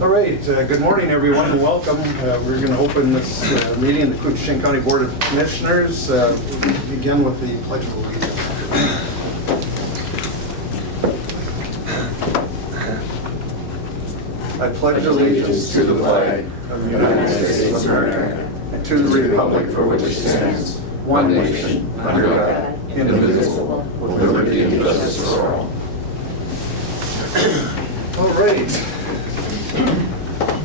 All right, good morning everyone and welcome. We're going to open this meeting of the Koochiching County Board of Commissioners. Begin with the Pledge of Allegiance. I pledge allegiance to the flag of the United States of America and to the republic for which it stands, one nation, under God, indivisible, with liberty and justice for all. All right.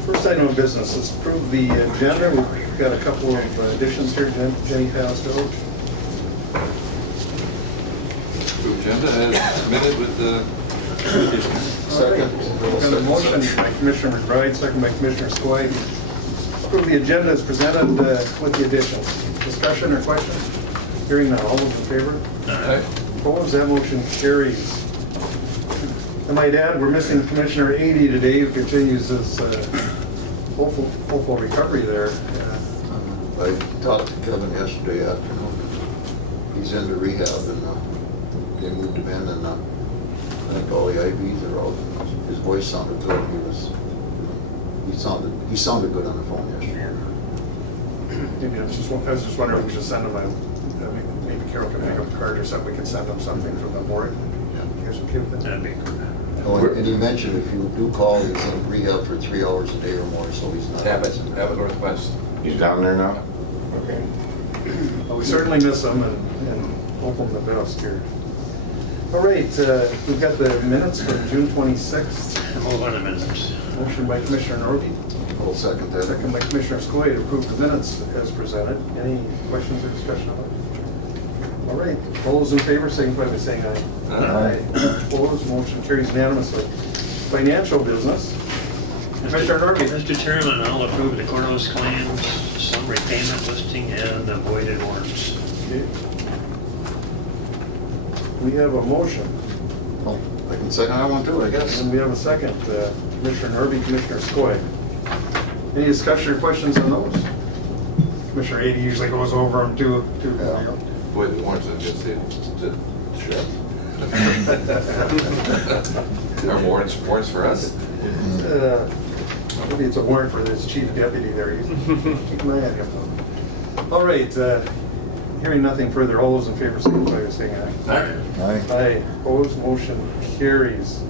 First item of business, let's approve the agenda. We've got a couple of additions here. Jenny passed out. The agenda as submitted with the additions. Second. We've got a motion by Commissioner McBride, second by Commissioner Skoye. Approve the agenda as presented with the additions. Discussion or questions? Hearing none. All those in favor? Aye. Opposed? That motion carries. I might add, we're missing Commissioner 80 today, who continues his hopeful recovery there. I talked to Kevin yesterday afternoon. He's into rehab and they moved him in and I think all the IVs are out. His voice sounded good. He sounded good on the phone yesterday. I was just wondering if we should send him maybe Carol can pick up a card or something. We can send him something from the board. You guys okay with that? That'd be good. Oh, and he mentioned if you do call, he's in rehab for 3 hours a day or more, so he's not. Abbott Northwest. He's down there now? Okay. Well, we certainly miss him and hope him the best here. All right, we've got the minutes from June 26th. Hold on a minute. Motion by Commissioner Norby, I'll second that. second by Commissioner Skoye to approve the minutes as presented. Any questions or discussion on it? All right, all those in favor signify by saying aye. Aye. Opposed, motion carries unanimously. Financial business. Commissioner Norby. Mr. Chairman, I'll approve the courthouse claims, summary payment listing, and the voided warrants. Okay. We have a motion. Oh, I can second that one too, I guess. And we have a second. Commissioner Norby, Commissioner Skoye. Any discussion or questions on those? Commissioner 80 usually goes over them too. Boy, the ones that just did shut. Are warrants for us? Maybe it's a warrant for this chief deputy there. Keep an eye on him. All right. Hearing nothing further, all those in favor signify by saying aye. Aye. Aye. Aye. Opposed, motion carries.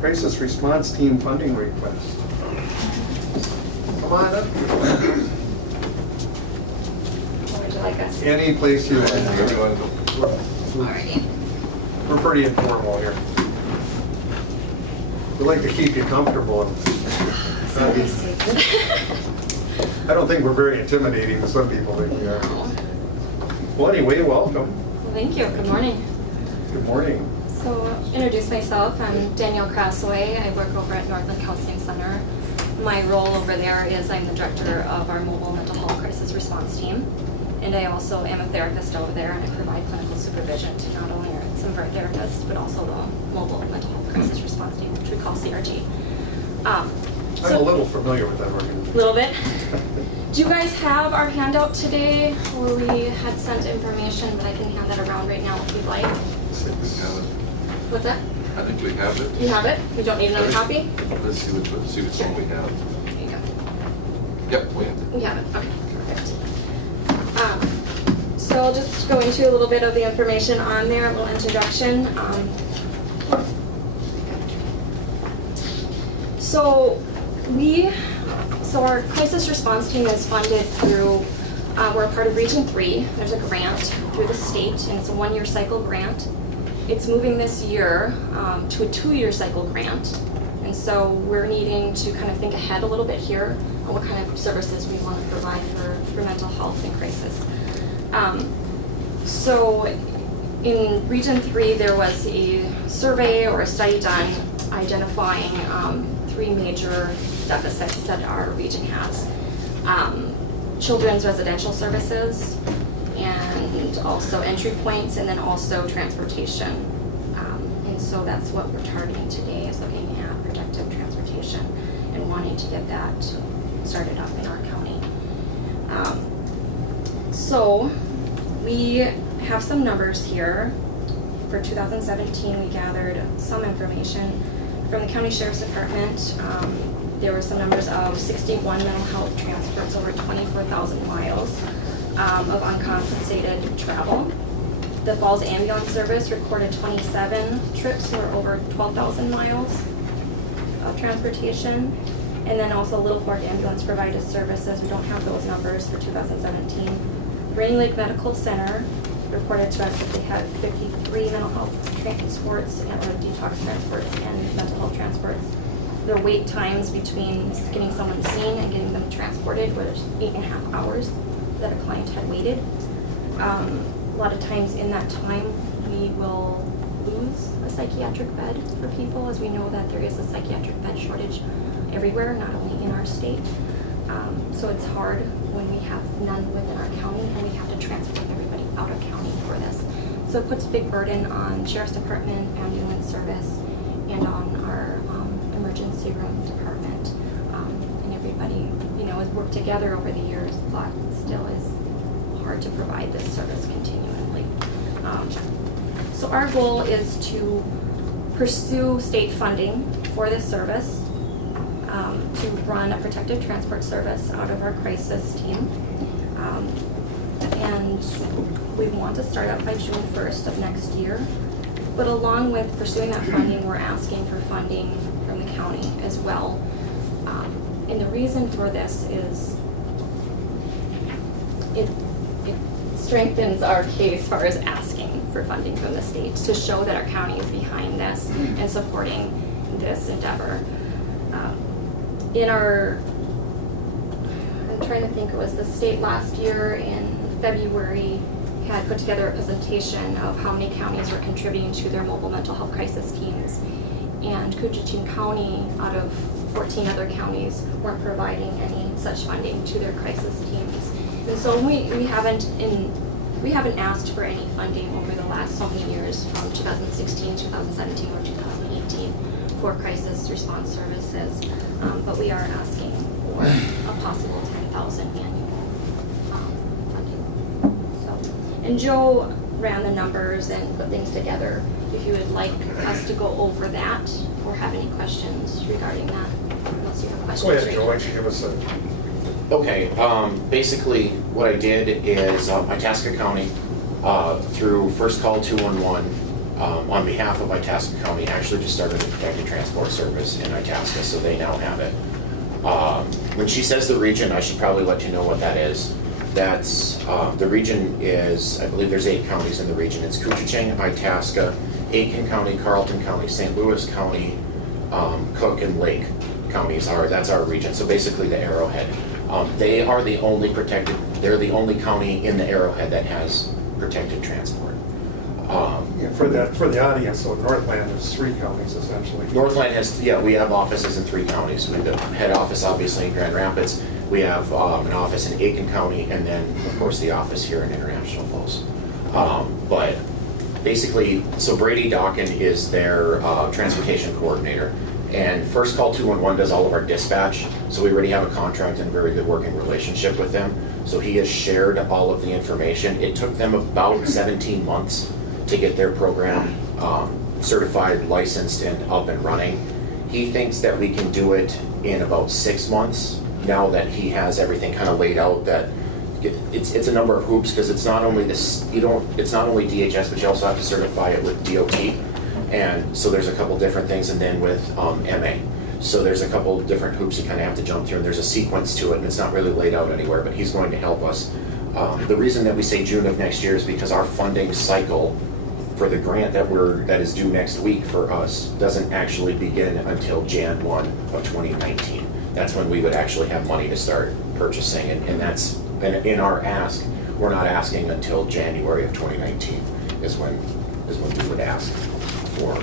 Crisis response team funding request. Come on up. Where would you like us? Any place you want. Everyone go. Alrighty. We're pretty informal here. We like to keep you comfortable. I don't think we're very intimidating to some people. Think we are. Well, anyway, welcome. Well, thank you. Good morning. Good morning. So, introduce myself. I'm Danielle Crossway. I work over at Northland Counseling Center. My role over there is I'm the director of our mobile mental health crisis response team. And I also am a therapist over there, and I provide clinical supervision to not only some of our therapists, but also the mobile mental health crisis response team, which we call CRG. I'm a little familiar with that organization. A little bit. Do you guys have our handout today where we had sent information, but I can hand that around right now if you'd like? What's that? I think we have it. You have it? You don't need another copy? Let's see which one we have. There you go. Yep, we have it. You have it. Okay, perfect. So I'll just go into a little bit of the information on there, a little introduction. So our crisis response team is funded through, we're a part of Region 3. There's a grant through the state, and it's a 1-year cycle grant. It's moving this year to a 2-year cycle grant. And so we're needing to kind of think ahead a little bit here on what kind of services we want to provide for mental health and crisis. So in Region 3, there was a survey or a study done identifying 3 major deficits that our region has. Children's residential services, and also entry points, and then also transportation. And so that's what we're targeting today, is looking at protective transportation and wanting to get that started up in our county. So we have some numbers here. For 2017, we gathered some information from the County Sheriff's Department. There were some numbers of 61 mental health transports over 24,000 miles of uncompensated travel. The Falls Ambulance Service recorded 27 trips or over 12,000 miles of transportation. And then also Little Fork Ambulance provided services. We don't have those numbers for 2017. Rain Lake Medical Center reported to us that they had 53 mental health transports or detox transports and mental health transports. Their wait times between getting someone seen and getting them transported was 8.5 hours that a client had waited. A lot of times in that time, we will lose a psychiatric bed for people, as we know that there is a psychiatric bed shortage everywhere, not only in our state. So it's hard when we have none within our county and we have to transport everybody out of county for this. So it puts a big burden on Sheriff's Department, ambulance service, and on our emergency room department. And everybody, has worked together over the years, but still is hard to provide this service continually. So our goal is to pursue state funding for this service, to run a protective transport service out of our crisis team. And we want to start up by June 1st of next year. But along with pursuing that funding, we're asking for funding from the county as well. And the reason for this is it strengthens our case as far as asking for funding from the state to show that our county is behind this and supporting this endeavor. I'm trying to think, it was the state last year in February had put together a presentation of how many counties were contributing to their mobile mental health crisis teams. And Koochiching County, out of 14 other counties, weren't providing any such funding to their crisis teams. And so we haven't asked for any funding over the last so many years, from 2016, 2017, or 2018 for crisis response services. But we are asking for a possible 10,000 annual funding. So, and Joe ran the numbers and put things together. If you would like us to go over that or have any questions regarding that, unless you have questions. Go ahead, Joe. Why don't you give us a... Okay, basically what I did is Itasca County, through First Call 211, on behalf of Itasca County, actually just started a protected transport service in Itasca, so they now have it. When she says the region, I should probably let you know what that is. That's, the region is, I believe there's 8 counties in the region. It's Koochiching, Itasca, Aiken County, Carleton County, St. Louis County, Cook and Lake counties that's our region. So basically the Arrowhead. They are the only they're the only county in the Arrowhead that has protected transport. For the audience, so Northland is 3 counties essentially. Northland has, we have offices in 3 counties. We have the head office obviously in Grand Rapids. We have an office in Aiken County, and then of course the office here in International Falls. But basically, so Brady Dawkin is their transportation coordinator. And First Call 211 does all of our dispatch, so we already have a contract and a very good working relationship with them. So he has shared all of the information. It took them about 17 months to get their program certified, licensed, and up and running. He thinks that we can do it in about 6 months, now that he has everything kind of laid out. That it's a number of hoops, because it's not only it's not only DHS, but you also have to certify it with DOT. And so there's a couple different things, and then with MA. So there's a couple different hoops you kind of have to jump through, and there's a sequence to it, and it's not really laid out anywhere, but he's going to help us. The reason that we say June of next year is because our funding cycle for the grant that is due next week for us doesn't actually begin until Jan 1 of 2019. That's when we would actually have money to start purchasing, and that's in our ask. We're not asking until January of 2019 is when we would ask for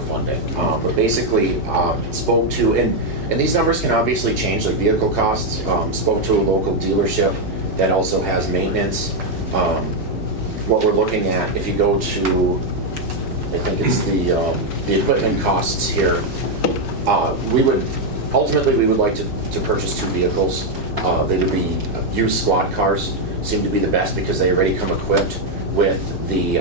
funding. But basically spoke to, and these numbers can obviously change, like vehicle costs. Spoke to a local dealership that also has maintenance. What we're looking at, if you go to, I think it's the equipment costs here, we would like to purchase 2 vehicles. They would be used squad cars, seem to be the best because they already come equipped. with the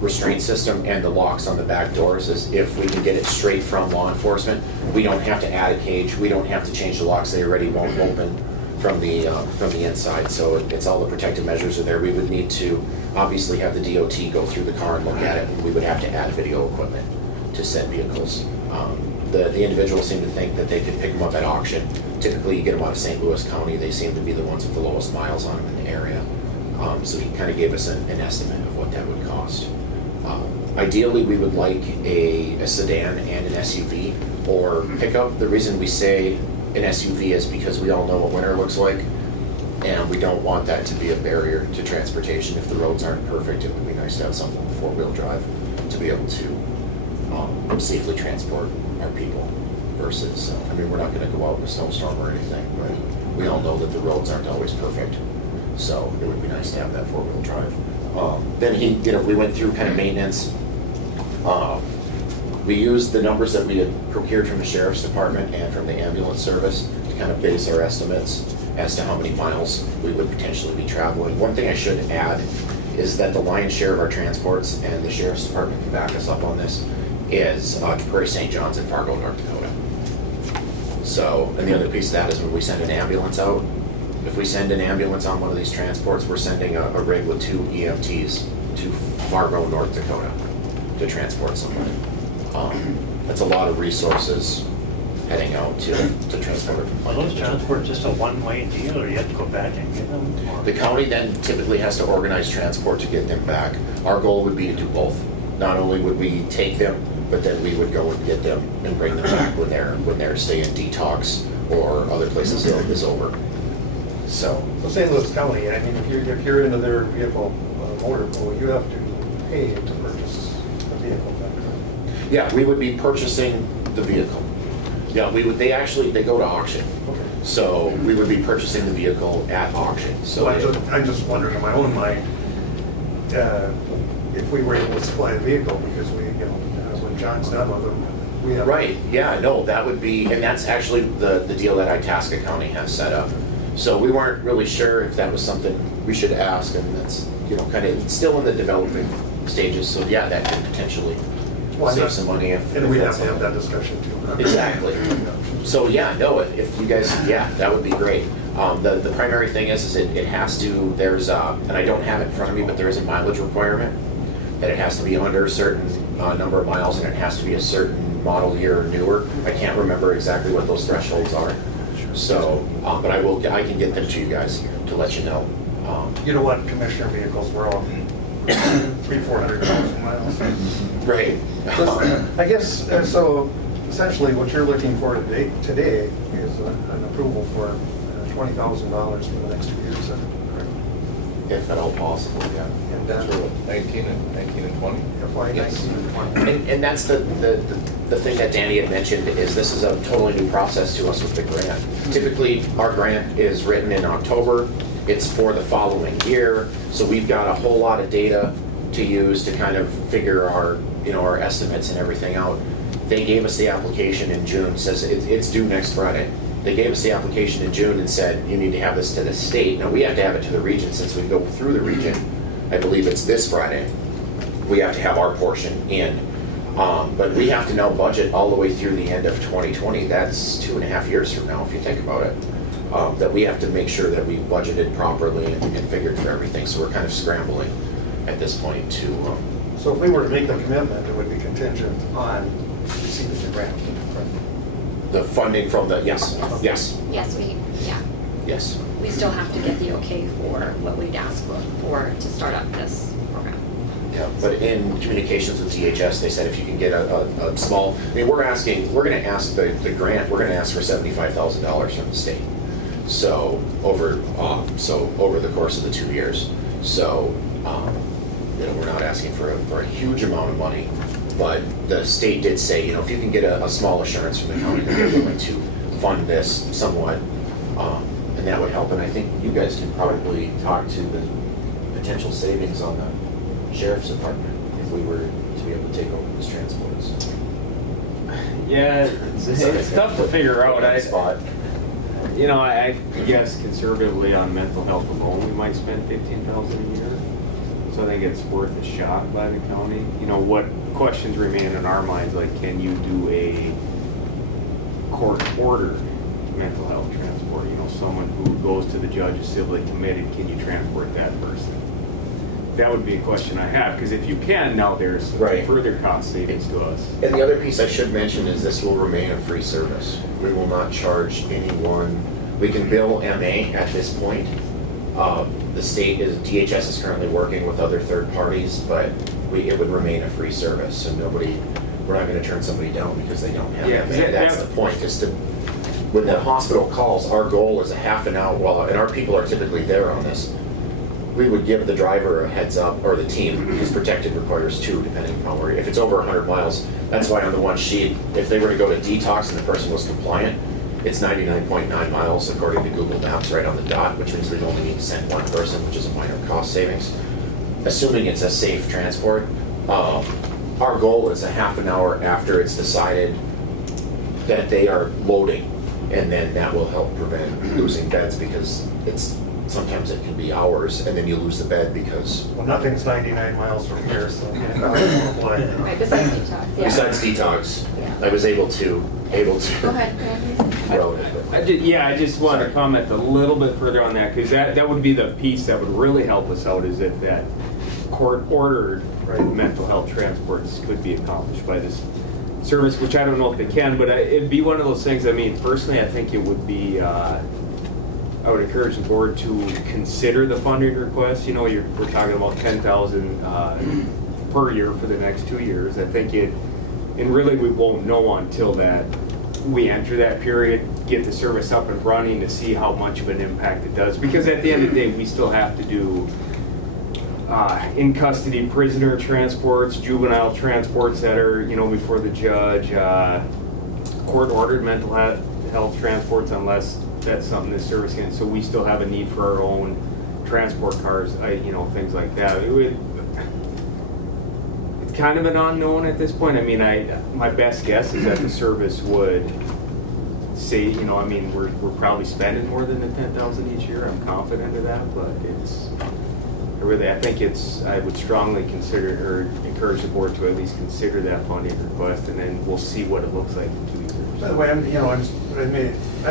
restraint system and the locks on the back doors is if we can get it straight from law enforcement, we don't have to add a cage, we don't have to change the locks, they already won't open from the inside. So it's all the protective measures are there. We would need to obviously have the DOT go through the car and look at it, and we would have to add video equipment to said vehicles. The individuals seem to think that they could pick them up at auction. Typically, you get them out of St. Louis County. They seem to be the ones with the lowest miles on them in the area. So he kind of gave us an estimate of what that would cost. Ideally, we would like a sedan and an SUV or pickup. The reason we say an SUV is because we all know what winter looks like, and we don't want that to be a barrier to transportation. If the roads aren't perfect, it would be nice to have something with four-wheel drive to be able to safely transport our people versus, I mean, we're not going to go out in a snowstorm or anything, but we all know that the roads aren't always perfect. So it would be nice to have that four-wheel drive. Then we went through kind of maintenance. We used the numbers that we had procured from the sheriff's department and from the ambulance service to kind of base our estimates as to how many miles we would potentially be traveling. One thing I should add is that the lion's share of our transports, and the sheriff's department can back us up on this, is to Prairie St. John's and Fargo, North Dakota. So, and the other piece of that is when we send an ambulance out, if we send an ambulance on one of these transports, we're sending a rig with 2 EMTs to Fargo, North Dakota to transport somebody. That's a lot of resources heading out to transport it from Are point those to point. transports just a one-way deal, or you have to go back and get them? Or- The county then typically has to organize transport to get them back. Our goal would be to do both. Not only would we take them, but then we would go and get them and bring them back when their stay in detox or other places is over. So, St. Louis County, I mean, if you're into their vehicle motor pool, you have to pay to purchase a vehicle. Is that correct? yeah, we would be purchasing the vehicle. Yeah, they go to auction. Okay. So we would be purchasing the vehicle at auction. So I'm just wondering in my own mind, if we were able to supply a vehicle, because when John's done with them, we have. Right, yeah, no, that would be, and that's actually the deal that Itasca County has set up. So we weren't really sure if that was something we should ask, and that's, kind of still in the development stages. So yeah, that could potentially save some money if. And if we'd that's have to have that something. discussion too. Exactly. So yeah, no, if you guys, yeah, that would be great. The primary thing is it has to, there's, and I don't have it in front of me, but there is a mileage requirement that it has to be under a certain number of miles, and it has to be a certain model year or newer. I can't remember exactly what those thresholds are. So, but I can get them to you guys to let you know. You know what, commissioner vehicles, we're all 300,000-400,000 miles. Right. I guess, so essentially what you're looking for today is an approval for $20,000 for the next 2 years, is that correct? If at all possible, yeah. And That's for 19 and 20? FY Yes. 19 and 20. And that's the thing that Danny had mentioned is this is a totally new process to us with the grant. Typically, our grant is written in October. It's for the following year. So we've got a whole lot of data to use to kind of figure our estimates and everything out. They gave us the application in June, says it's due next Friday. They gave us the application in June and said, you need to have this to the state. Now, we have to have it to the region since we go through the region. I believe it's this Friday. We have to have our portion in. But we have to now budget all the way through the end of 2020. That's 2.5 years from now, if you think about it. That we have to make sure that we budgeted properly and figured for everything. So we're kind of scrambling at this point to... So if we were to make the commitment, it would be contingent on receiving the grant. the funding from the, yes. Yes, Yes. we still have to get the okay for what we'd ask for to start up this program. Yeah, but in communications with DHS, they said if you can get a small, I mean, we're going to ask the grant, we're going to ask for $75,000 from the state. So over the course of the 2 years. So, we're not asking for a huge amount of money, but the state did say, if you can get a small assurance from the county that they're willing to fund this somewhat, and that would help. And I think you guys can probably talk to the potential savings on the sheriff's department if we were to be able to take over these transports. Yeah, it's tough to figure out. I guess conservatively on mental health alone, we might spend $15,000 a year. So I think it's worth a shot by the county. You know, what questions remain in our minds, like can you do a court-ordered mental health transport? You know, someone who goes to the judge is civilly committed, can you transport that person? That would be a question I have, because if you can, now there's Right. further cost savings to us. And the other piece I should mention is this will remain a free service. We will not charge anyone. We can bill MA at this point. The state is, DHS is currently working with other third parties, but it would remain a free service. So we're not going to turn somebody down because they don't have Yeah, MA. That's the point, is to, when the hospital calls, our goal is a half an hour, and our people are typically there on this. We would give the driver a heads up, or the team, because protected requires 2, depending upon where, if it's over 100 miles, that's why on the one sheet, if they were to go to detox and the person was compliant, it's 99.9 miles according to Google Maps right on the dot, which means we'd only need to send one person, which is a minor cost savings. Assuming it's a safe transport, our goal is a half an hour after it's decided that they are loading, and then that will help prevent losing beds, because sometimes it can be hours, and then you lose the bed because... Well, nothing's 99 miles from here, so. Right, besides detox, yeah. Besides detox, Yeah. I was able to Go ahead, Andy. road it. I just want to comment a little bit further on that, because that would be the piece that would really help us out, is if that court-ordered mental health transports could be accomplished by this service, which I don't know if they can, but it'd be one of those things. I mean, personally, I think it would be, I would encourage the board to consider the funding request. You know, we're talking about $10,000 per year for the next 2 years. I think and really we won't know until that we enter that period, get the service up and running to see how much of an impact it does. Because at the end of the day, we still have to do in custody prisoner transports, juvenile transports that are, you know, before the judge, court-ordered mental health transports, unless that's something this service can. So we still have a need for our own transport cars, you know, things like that. It's kind of an unknown at this point. I mean, my best guess is that the service would say, you know, I mean, we're probably spending more than the $10,000 each year. I'm confident of that, but I would strongly consider or encourage the board to at least consider that funding request, and then we'll see what it looks like in 2 years. By the way, I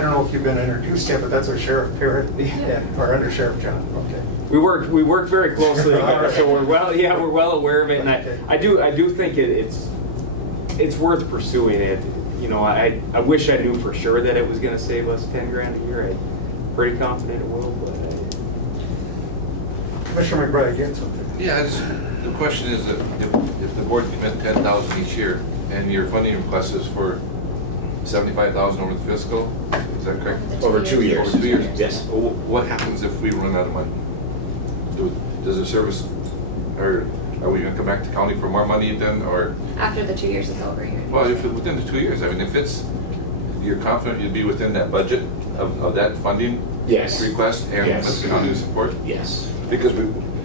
don't know if you've been introduced yet, but that's our Sheriff Parrott, and our Under Sheriff John. Okay. We work very closely together, so we're well aware of it, and I do think it's worth pursuing it. You know, I wish I knew for sure that it was going to save us $10,000 a year. I'm pretty confident it will, but. Commissioner McBride, again, something. Yeah, the question is that if the board commit $10,000 each year, and your funding request is for $75,000 over the fiscal, is that correct? Over 2 years. Over 2 years? Yes. Well, what happens if we run out of money? Does the service, or are we gonna come back to county for more money then, or? After the 2 years is over here. Well, if within the 2 years, I mean, if you're confident you'd be within that budget of that funding Yes. request and Yes. the county support? Yes. Because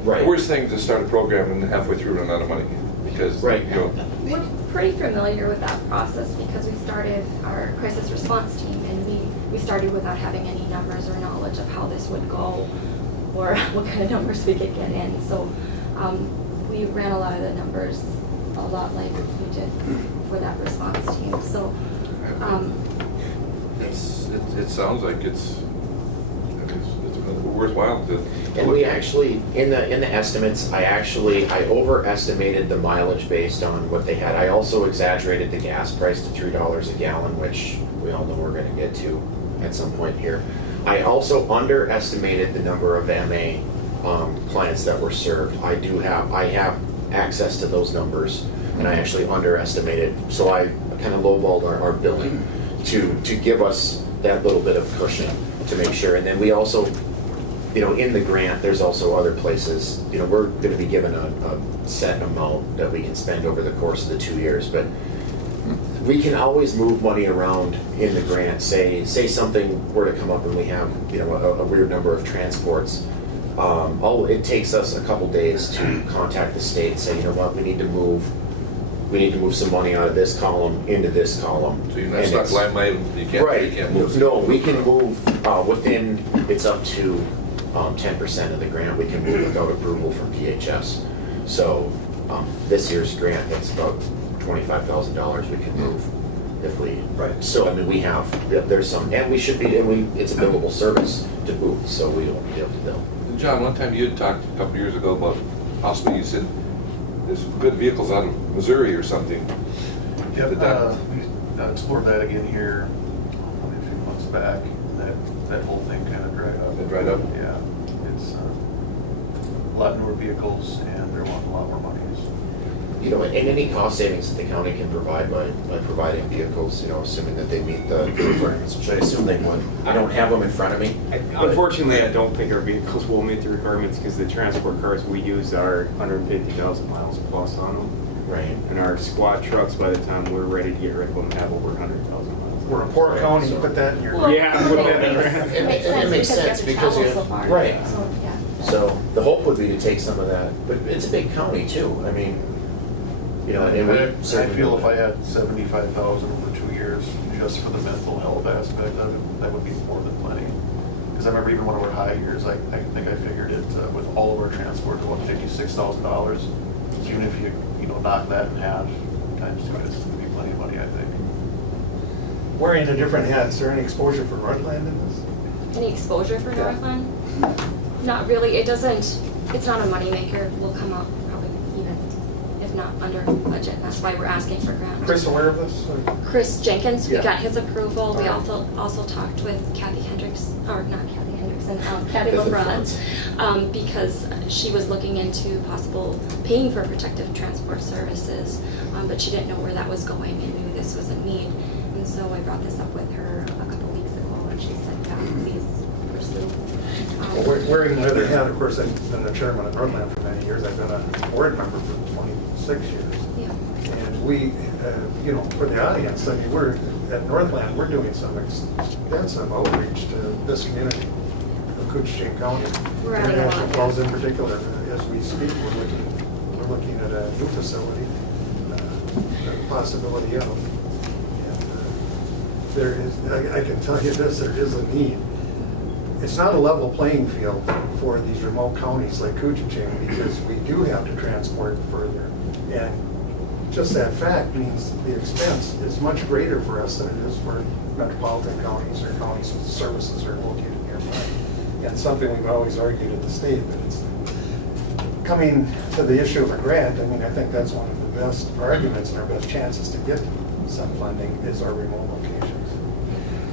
Right. the worst thing is to start a program and halfway through run out of money, because, Right. you know. We're pretty familiar with that process because we started our crisis response team, and we started without having any numbers or knowledge of how this would go or what kind of numbers we could get in. So we ran a lot of the numbers a lot like we did for that response team. So It sounds like it's worthwhile to. And we actually, in the estimates, I overestimated the mileage based on what they had. I also exaggerated the gas price to $3 a gallon, which we all know we're going to get to at some point here. I also underestimated the number of MA clients that were served. I have access to those numbers, and I actually underestimated. So I kind of lowballed our billing to give us that little bit of cushion to make sure. And then we also, you know, in the grant, there's also other places, you know, we're going to be given a set amount that we can spend over the course of the 2 years, but we can always move money around in the grant. Say something were to come up and we have, you know, a weird number of transports. It takes us a couple days to contact the state and say, you know what, we need to move some money out of this column into this column. So you're not stuck limelight, you can't move. No, we can move within, it's up to 10% of the grant we can move without approval from PHS. So this year's grant, it's about $25,000 we can move if we. Right. So I mean, we have, there's some, and we should be, it's a billable service to boot, so we don't be able to bill. John, one time you had talked a couple years ago about possibly, you said there's good vehicles out of Missouri or something. Yep, Did that- we explored that again here probably a few months back. That whole thing kind of dried up. It dried up? Yeah, it's a lot newer vehicles and they're wanting a lot more money. You know, and any cost savings that the county can provide by providing vehicles, you know, assuming that they meet the requirements, which I assume they would. I don't have them in front of me. Unfortunately, I don't think our vehicles will meet the requirements because the transport cars we use are 150,000 miles plus on them. Right. And our squad trucks, by the time we're ready to get rid of them, have over 100,000 miles. We're a poor county, put that in your. Well, Yeah, put that in it makes It sense makes sense because you because have to travel so far. right. So, yeah. So the hope would be to take some of that, but it's a big county too. I mean, you know, and we I certainly feel if I had 75,000 over 2 years just for the mental health aspect of it, that would be more than plenty. Because I remember even one of our high years, I think I figured it with all of our transport about $56,000. So even if you knock that in half times 2, it's going to be plenty of money, I think. Wearing a different hat, is there any exposure for Northland in this? Any exposure for Northland? Not really. It doesn't, it's not a moneymaker. We'll come out probably even, if not under budget. That's why we're asking for grant. Chris aware of this? Chris Jenkins, we Yeah. got his approval. We Alright. also talked with Kathy Hendricks, or not Kathy Hendrickson, Kathy LeBron, because she was looking into possible paying for protective transport services, but she didn't know where that was going and knew this was a need. And so I brought this up with her a couple weeks ago, and she said, yeah, please pursue. Wearing the other hat, of course, I've been the chairman of Northland for many years. I've been a board member for 26 years. Yeah. And we, for the audience, I mean, we're, at Northland, we're doing some extensive outreach to this community of Koochiching County. We're adding a lot. International Falls in particular. As we speak, we're looking at a new facility, the possibility of. And there is, I can tell you this, there is a need. It's not a level playing field for these remote counties like Koochiching because we do have to transport further. And just that fact means the expense is much greater for us than it is for metropolitan counties or counties with services are located nearby. And something we've always argued at the state, but it's coming to the issue of a grant. I mean, I think that's one of the best arguments and our best chances to get some funding is our remote locations.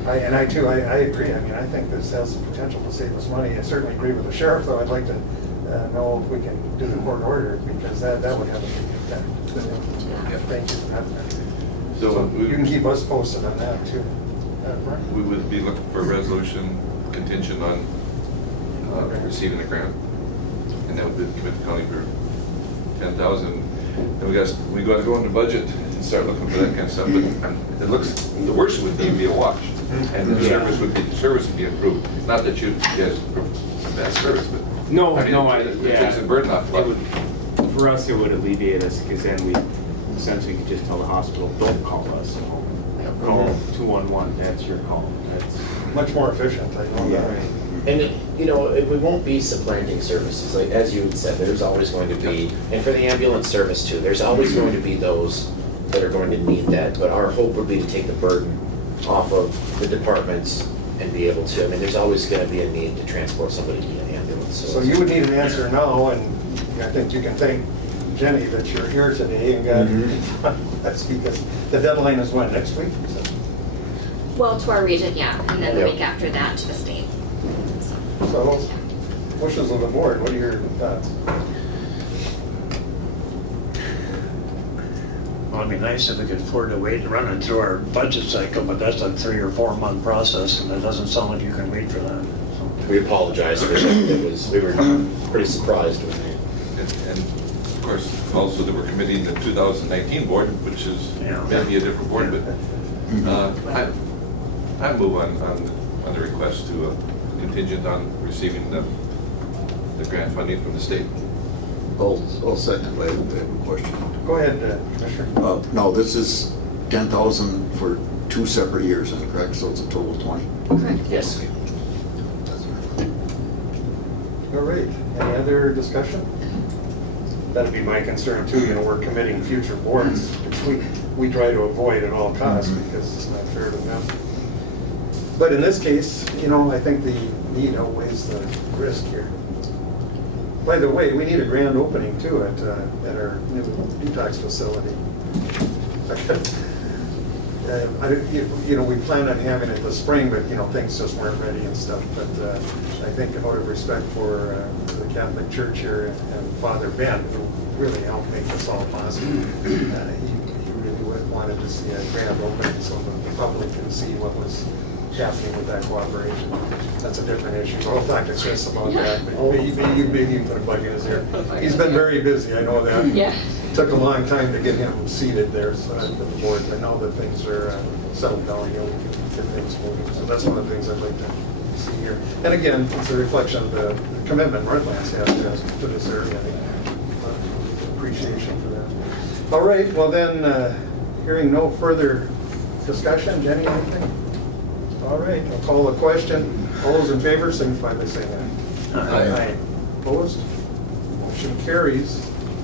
I agree. I mean, I think this has the potential to save us money. I certainly agree with the sheriff, though. I'd like to know if we can do the court order because that would have a big impact. Yeah. Thank you for that. So You can keep us posted on that too. Mark? we would be looking for a resolution contingent on receiving the grant. And that would be commit the county for 10,000. And we got to go into budget and start looking for that kind of stuff. But it looks, the worst would be a wash. And the service would be improved. Not that you guys approve bad service, but. No, I mean, no, it takes the burden off. It would, for us, it would alleviate us, because then we essentially could just tell the hospital, don't call us. Call 211, that's your call. That's Much more efficient, I know that. And, we won't be supplanting services. Like, as you said, there's always going to be, and for the ambulance service too, there's always going to be those that are going to need that. But our hope would be to take the burden off of the departments and be able to, I mean, there's always going to be a need to transport somebody in an ambulance. So you would need an answer now, and I think you can thank Jenny that you're here today and got, that's because the deadline is when, next week? Well, to our region, yeah, and then the Yep. week after that to the state. So. So, wishes of the board, what are your thoughts? Well, it'd be nice if we could afford to wait and run it through our budget cycle, but that's a 3 or 4 month process, and it doesn't sound like you can wait for that. So. We apologize for that. We were pretty surprised with it. And of course, also that we're committing the 2019 board, which is Yeah. maybe a different board, but I move on the request to contingent on receiving the grant funding from the state. I'll second. I have a question. Go ahead, Commissioner. No, this is 10,000 for 2 separate years, is it correct? So it's a total of 20. Correct. Yes. All right, any other discussion? that'd be my concern too, we're committing future boards, which we try to avoid at all costs because it's not fair to them. But in this case, I think the need outweighs the risk here. By the way, we need a grand opening too at our new detox facility. We planned on having it this spring, but things just weren't ready and stuff. But I think out of respect for the Catholic Church here and Father Ben, who really helped make this all possible, he really wanted to see a grand opening so that the public can see what was happening with that cooperation. That's a different issue. I'll talk to Chris about that. Maybe you put a bug in his ear. He's been very busy, I know that. Yeah. Took a long time to get him seated there at the board, but now that things are settled down, we can get things moving. So that's one of the things I'd like to see here. And again, it's a reflection of the commitment Northlands has to this area. Appreciation for that. All right, well then, hearing no further discussion, Jenny, anything? All right, I'll call the question. All those in favor, signify by saying aye. Aye. Opposed? Motion carries.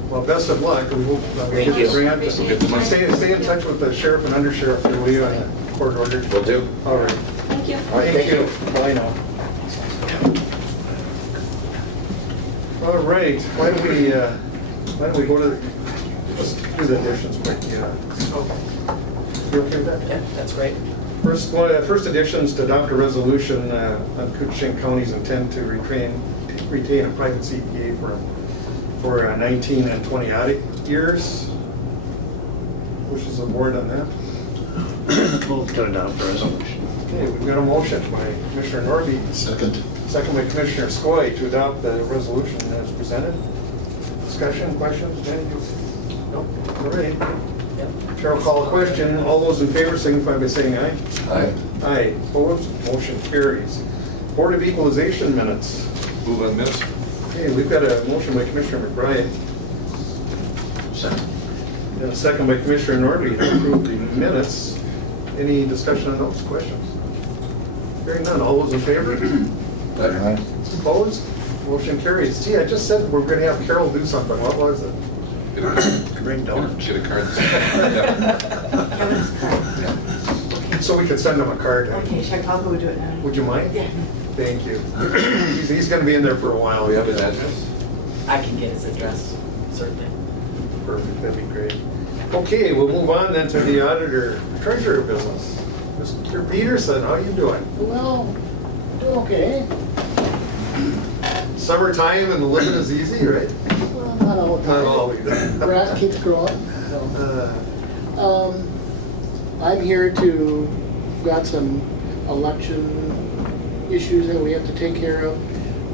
Well, best of luck. We will Thank get the you. grant. Appreciate it. Stay in touch with the sheriff and undersheriff, will you, on the court order? Will do. All right. Thank you. All right, thank you. Bye now. All right, why don't we go to, let's do the additions quick. You okay with that? Yeah, that's great. First additions to adopt a resolution on Koochiching County's intent to retain a private CPA for 19 and 20 audit years. Wishes of the board on that? Move to adopt the resolution. Okay, we've got a motion by Commissioner Norby, second by Commissioner Skoye to adopt the resolution as presented. Discussion, questions, Jenny? Nope. All right. Chair will call a question. All those in favor signify by saying aye. Aye. Aye. Opposed? Motion carries. Board of Equalization minutes. Move on minutes. Okay, we've got a motion by Commissioner McBride. Second. And a second by Commissioner Norby to approve the minutes. Any discussion on those questions? Hearing none. All those in favor? Aye. Opposed? Motion carries. See, I just said we're going to have Carol do something. What was it? Bring donuts. Get a card. Kevin's card. So we could send him a card. Okay, I'll go do it now. Would you mind? Yeah. Thank you. He's going to be in there for a while. We have his address? I can get his address, certainly. Perfect, that'd be great. Okay, we'll move on then to the auditor treasurer business. Mr. Peterson, how you doing? Well, doing okay. Summertime and the living is easy, right? Well, not all the time. Not always. Grass keeps growing. So, I'm here to, got some election issues that we have to take care of.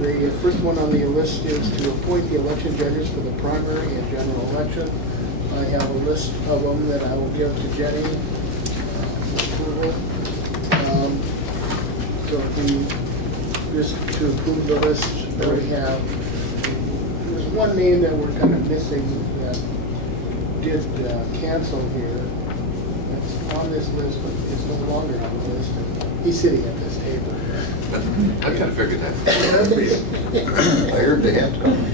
The first one on the list is to appoint the election judges for the primary and general election. I have a list of them that I will give to Jenny for approval. So if we, just to approve the list that we have, there's one name that we're kind of missing that did cancel here. That's on this list, but is no longer on the list. And he's sitting at this table. I kind of figured that. I heard the hand coming.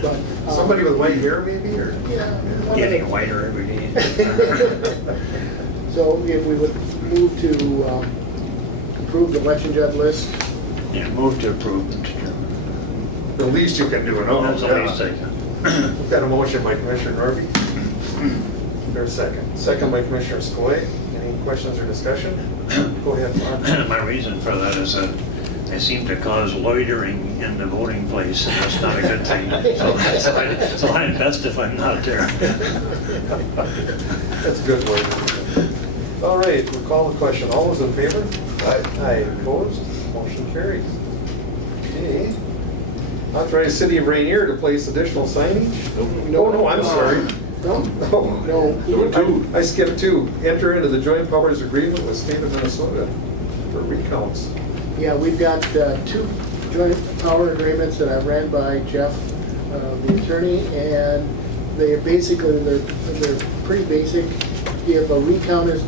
But, Somebody with white hair maybe, or? Yeah. Getting whiter every day. So if we would move to approve the election judge list. Yeah, move to approve. The least you can do it all. That's the least I can. We've got a motion by Commissioner Norby. There's a second. Second by Commissioner Skoye. Any questions or discussion? Go ahead, Bob. My reason for that is that they seem to cause loitering in the voting place, and that's not a good thing. So I'm best if I'm not there. That's a good word. All right, we'll call the question. All those in favor? Aye. Aye. Opposed? Motion carries. Okay. Authorize City of Rainier to place additional signage? No, I'm sorry. No. I skipped two. Enter into the joint powers agreement with State of Minnesota for recounts. Yeah, we've got two joint power agreements that I ran by Jeff, the attorney, and they're pretty basic. If a recount is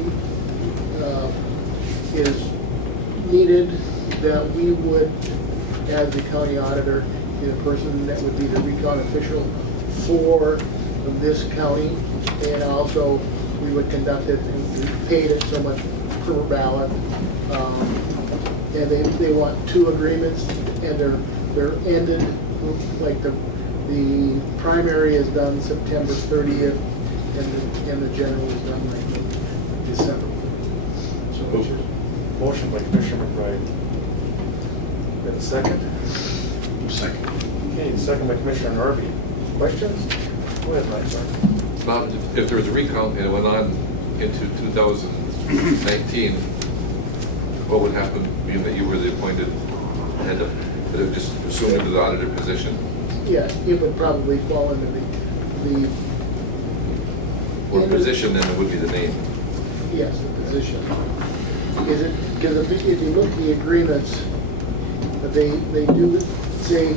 needed, that we would, as the county auditor, the person that would be the recon official for this county. And also, we would conduct it and we paid it so much per ballot. And they want 2 agreements, and they're ended, like the primary is done September 30th, and the general is done like December. So it's just, Motion by Commissioner McBride. Got a second? Second. Okay, second by Commissioner Norby. Questions? Go ahead, Mike. Sorry. Now, if there was a recount and it went on into 2019, what would happen, being that you were the appointed head of, would it just assume into the auditor position? yeah, it would probably fall into the Or position, then it would be the name. yes, the position. Is it, because if you look at the agreements, they do say,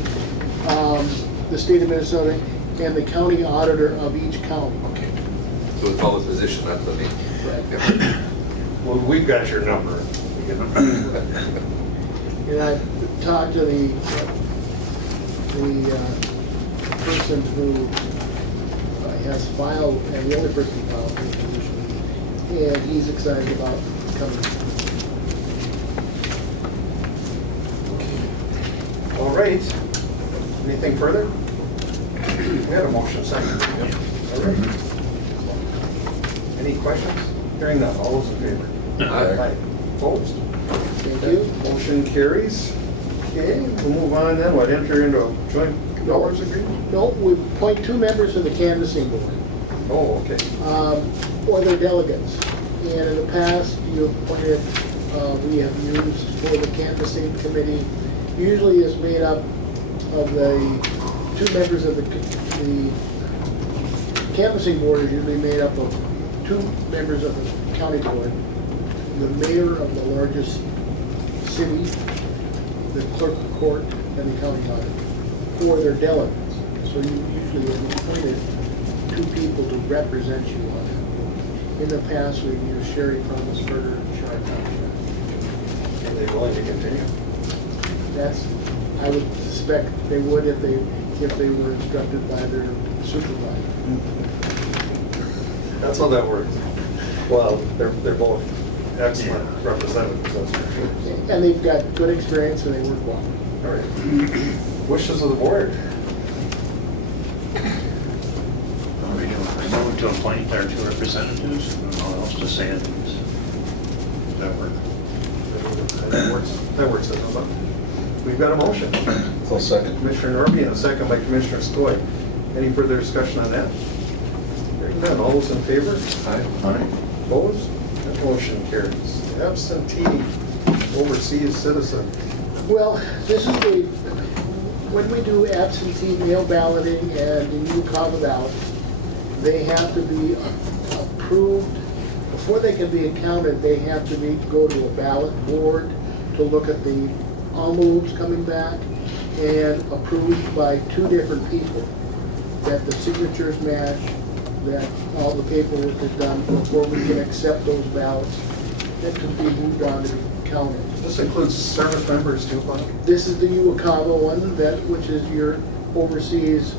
the state of Minnesota and the county auditor of each county. Okay. So it's all the position, not the name. Right. Yeah. Well, we've got your number. And I talked to the person who has filed, and the other person filed for the position, and he's excited about coming. All right. Anything further? We had a motion second. All right. Any questions? Hearing none. All those in favor? Aye. Opposed? Thank you. Motion carries. Okay, we'll move on then. What, enter into a joint powers agreement? No, we appoint 2 members of the canvassing board, Oh, okay. or their delegates. And in the past, you appointed, we have used for the canvassing committee, usually is made up of the 2 members of the canvassing board is usually made up of 2 members of the county board, the mayor of the largest city, the clerk of court, and the county auditor, for their delegates. So you usually have appointed 2 people to represent you on it. In the past, we've used Sherry Thomasberger and Shar Township. Are they willing to continue? That's, I would suspect they would if they were instructed by their supervisor. That's how that works. Well, they're both excellent representatives, that's for sure. And they've got good experience and they work well. All right. Wishes of the board. I move to appoint our 2 representatives, and all else to say it. Does that work? That works. We've got a motion. I'll second. Commissioner Norby and a second by Commissioner Stoy. Any further discussion on that? Hearing none. All those in favor? Aye. Aye. Opposed? That motion carries. Absentee overseas citizen. Well, this is when we do absentee mail balloting and the new common ballot, they have to be approved. Before they can be accounted, they have to go to a ballot board to look at the envelopes coming back, and approved by 2 different people, that the signatures match, that all the paperwork is done before we can accept those ballots. That can be moved on to be counted. This includes service members too, Bob? This is the UOCAVA one, which is your overseas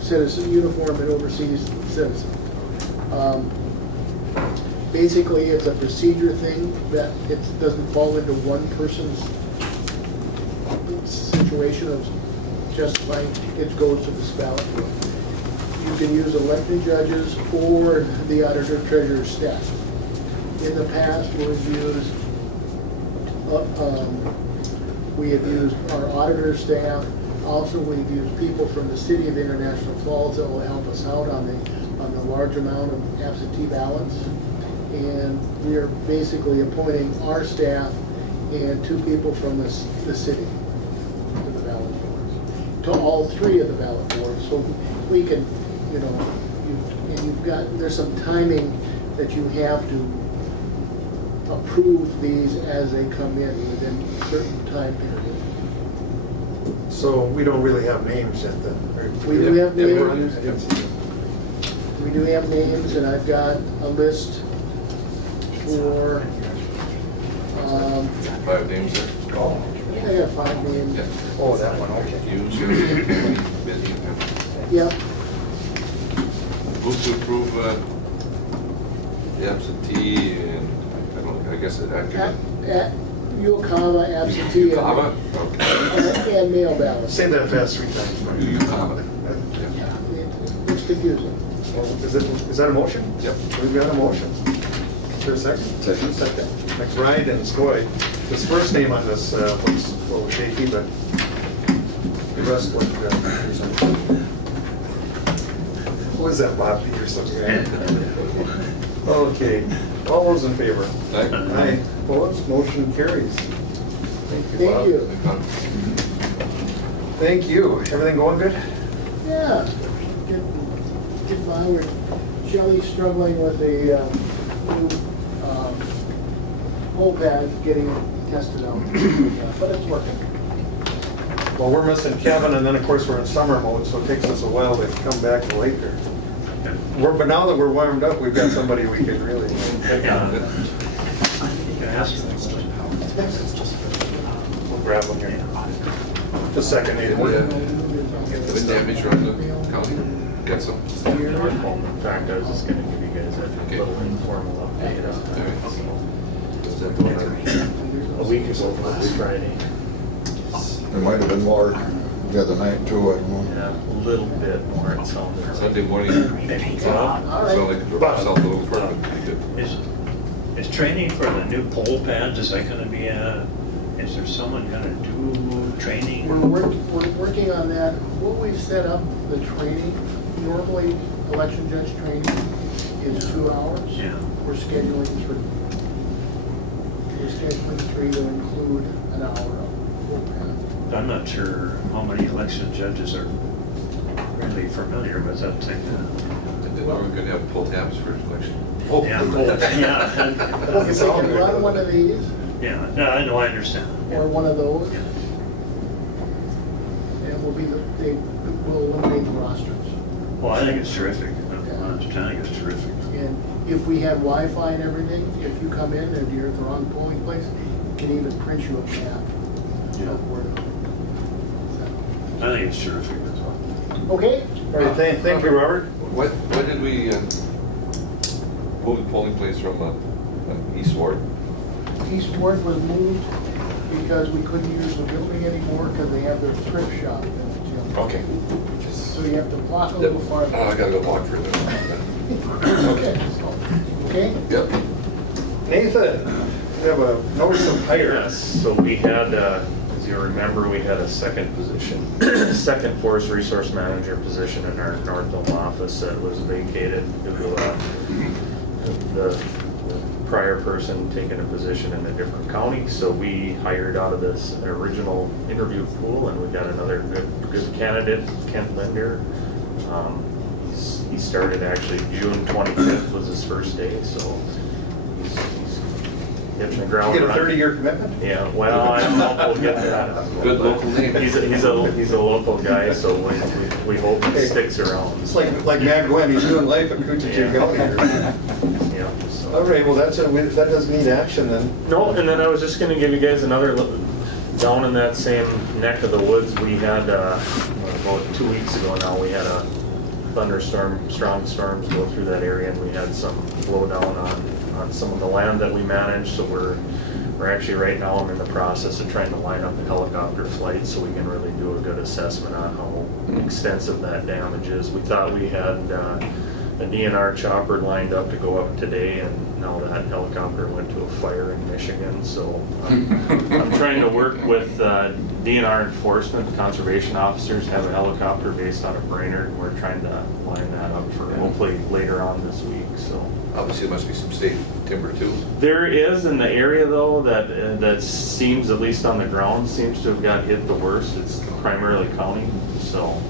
citizen, uniform and overseas citizen. Basically, it's a procedure thing that it doesn't fall into one person's situation of justifying, it goes to this ballot board. You can use elected judges or the auditor treasurer staff. In the past, we have used our auditor staff. Also, we've used people from the city of International Falls that will help us out on the large amount of absentee ballots. And we are basically appointing our staff and 2 people from the city to the ballot boards, to all 3 of the ballot boards. So we can, there's some timing that you have to approve these as they come in within a certain time period. So we don't really have names yet then? We do have names. I didn't see them. We do have names, and I've got a list for, 5 names there. Oh, I got 5 names. Yeah. Oh, that one, okay. You, busy. Yep. Move to approve the absentee and, I guess it At Uokava absentee Kava? Okay. and mail ballot. Say that fast 3 times. Kava. It's confusing. Well, is that a motion? Yep. We've got a motion. Is there a second? Second. Next, Ryan and Skoye. His first name on this looks a little shaky, but the rest look good. Who is that, Bob Peterson? Okay, all those in favor? Aye. Opposed, motion carries. Thank you, Thank Bob. you. Thank you. Everything going good? Yeah. Get by. Shelley's struggling with the new pole pad getting tested out, but it's working. Well, we're missing Kevin, and then, of course, we're in summer mode, so it takes us a while to come back to later. But now that we're warmed up, we've got somebody we can really pick on. We'll grab one here. Just a second, Nate. The damage around the county? Got some? In fact, I was just gonna give you guys a little informal update. Is that the one that- A week ago, last Friday. There might have been more the other night too, I don't know. Yeah, a little bit more, it sounded. Sunday morning? All Sound like it drove itself a little further. Pretty good. Is training for the new pole pads, is that gonna be is there someone gonna do training? We're working on that. What we've set up, the training, normally election judge training is 2 hours. Yeah. We're scheduling 3. We're scheduling 3 to include an hour of full pad. I'm not sure how many election judges are really familiar with that thing. And then we're gonna have pull tabs for election. Oh, Yeah, If they can run one of these yeah, no, I know, I understand. or one of those, and will be they will eliminate the rosters. Well, I think it's terrific. I think it's terrific. And if we had Wi-Fi and everything, if you come in and you're at the wrong polling place, it can even print you a map. I think it's terrific as well. Okay? All right, thank you, Robert. Why did we move the polling place from East Ward? East Ward was moved because we couldn't use the building anymore because they have their thrift shop in the gym. Okay. So you have to walk a little farther. I gotta go walk further. Okay. Okay? Yep. Nathan, we have a notice of hire. Yes, so we had, as you remember, we had a second position, second forest resource manager position in our North Dome office that was vacated due to the prior person taking a position in a different county. So we hired out of this original interview pool, and we got another good candidate, Kent Linder. He started actually June 25th was his first day, so he's hitting the ground You get a running. 30-year commitment? Yeah, well, I don't know if we'll get that. Good local name. He's a local guy, so we hope he sticks around. It's like Matt Gwen, he's doing life in Koochiching County. Yeah, so. All right, well, that doesn't need action then. No, and then I was just gonna give you guys another down in that same neck of the woods. We had, about 2 weeks ago now, we had a thunderstorm, strong storms go through that area, and we had some blow down on some of the land that we manage. So we're actually right now, I'm in the process of trying to line up a helicopter flight so we can really do a good assessment on how extensive that damage is. We thought we had a DNR chopper lined up to go up today, and now that helicopter went to a fire in Michigan. So I'm trying to work with DNR enforcement, conservation officers have a helicopter based out of Brainerd, and we're trying to line that up for hopefully later on this week. So Obviously, there must be some state timber too. there is in the area though that seems, at least on the ground, seems to have got hit the worst. It's primarily county, so.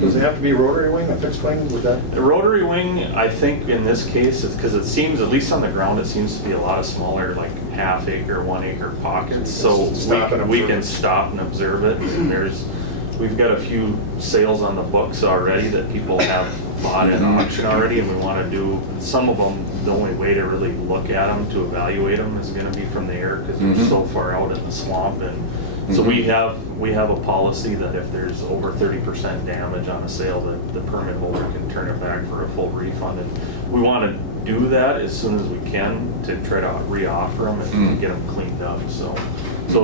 Does it have to be rotary wing, a fixed wing with that? The rotary wing, I think in this case, it's because it seems, at least on the ground, it seems to be a lot of smaller, like half-acre, 1-acre pockets. So we can stop and observe it. And we've got a few sales on the books already that people have bought at auction already, and we want to do some of them. The only way to really look at them, to evaluate them, is going to be from the air because they're so far out in the swamp, and So we have a policy that if there's over 30% damage on a sale, that the permit holder can turn it back for a full refund. And we want to do that as soon as we can to try to reoffer them and get them cleaned up. So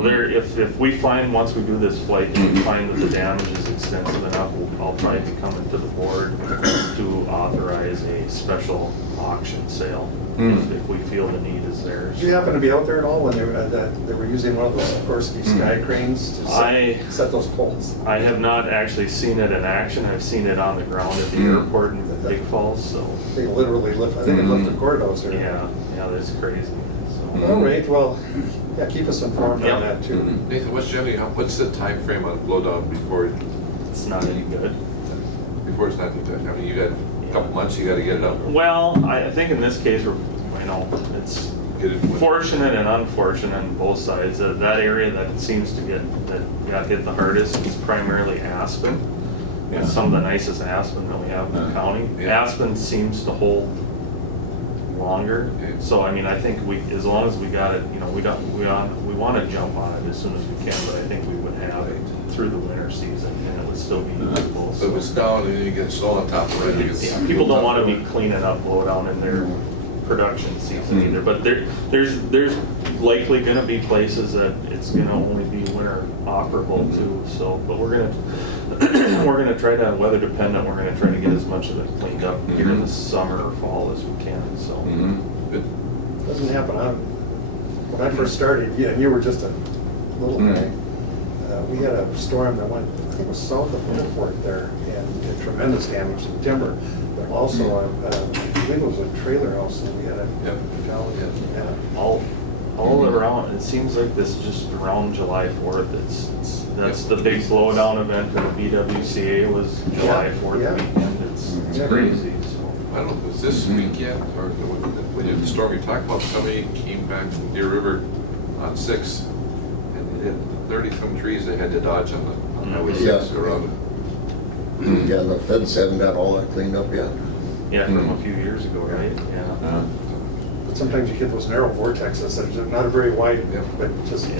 there, if we find, once we do this flight, we find that the damage is extensive enough, I'll probably be coming to the board to authorize a special auction sale if we feel the need is there. Did you happen to be out there at all when they were using one of those Sikorsky sky cranes to set those poles? I have not actually seen it in action. I've seen it on the ground at the airport in Big Falls. So they literally lift. I think it lifted courthouse there. Yeah, that's crazy. So. All right. Well, yeah. Keep us informed on that too. Nathan, what's the time frame on blowdown before it's not any good? Before it's not any good. I mean, you got a couple months. You got to get it up. Well, I think in this case, it's fortunate and unfortunate on both sides. That area that seems to got hit the hardest is primarily aspen. Yeah. It's some of the nicest aspen that we have in the county. Yeah. Aspen seems to hold longer. Okay. So I mean, I think as long as we got it, we want to jump on it as soon as we can. But I think we would have it through the winter season, and it would still be usable. So if it's down and you get snow on top of it, Yeah, people don't want to be cleaning up blowdown in their production season either. But there's likely going to be places that it's going to only be winter operable too. So, but we're going to try to, weather dependent, we're going to try to get as much of it cleaned up here in the summer or fall as we can. So. Good. Doesn't happen. When I first started, and you were just a little guy. We had a storm that went, I think it was south of Middleport there, and did tremendous damage to timber. But also, I believe it was a trailer house that we had a fatality. All around, it seems like this just around July 4th. That's the big blowdown event for the BWCA was July 4th weekend. It's crazy. So. I don't know if it was this weekend or when the storm you talked about, somebody came back from Deer River on 6 and they had 30-some trees they had to dodge on the Highway 6 around it. Yeah, the feds haven't got all that cleaned up yet. Yeah, from a few years ago, right? Yeah. But sometimes you get those narrow vortexes that are not a very wide, but just.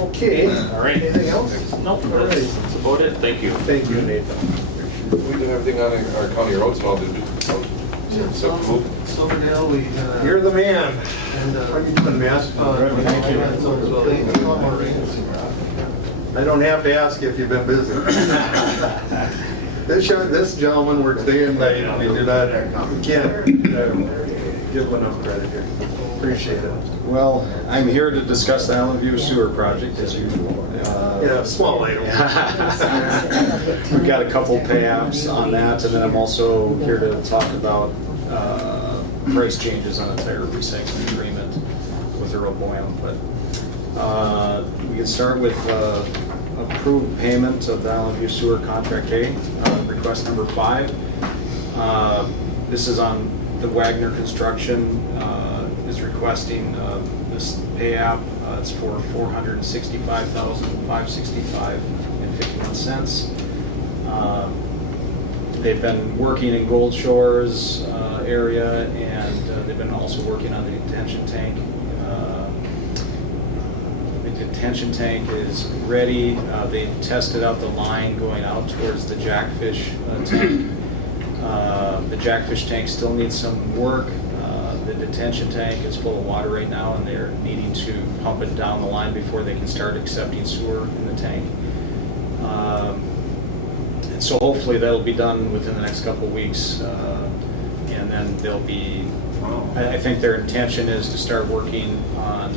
Okay. All right. Anything else? Nope. That's about it. Thank you. Thank you, Nathan. We do everything on our county roads and all to do. Silverdale, we. You're the man. And, How are you doing, man? Thank you. I don't have to ask if you've been busy. This gentleman works day and night. We can't give enough credit here. Appreciate it. Well, I'm here to discuss the Allen View Sewer Project as usual. Yeah, small item. We've got a couple pay-apps on that, and then I'm also here to talk about price changes on a tire recycling agreement with Earl Boyle. But we can start with approved payment of the Allen View Sewer Contract A, request number 5. This is on the Wagner Construction is requesting this pay app. It's for $465,565.51. They've been working in Gold Shores area, and they've been also working on the detention tank. The detention tank is ready. They tested out the line going out towards the jackfish tank. The jackfish tank still needs some work. The detention tank is full of water right now, and they're needing to pump it down the line before they can start accepting sewer in the tank. And so hopefully that'll be done within the next couple of weeks, and then they'll be, I think their intention is to start working on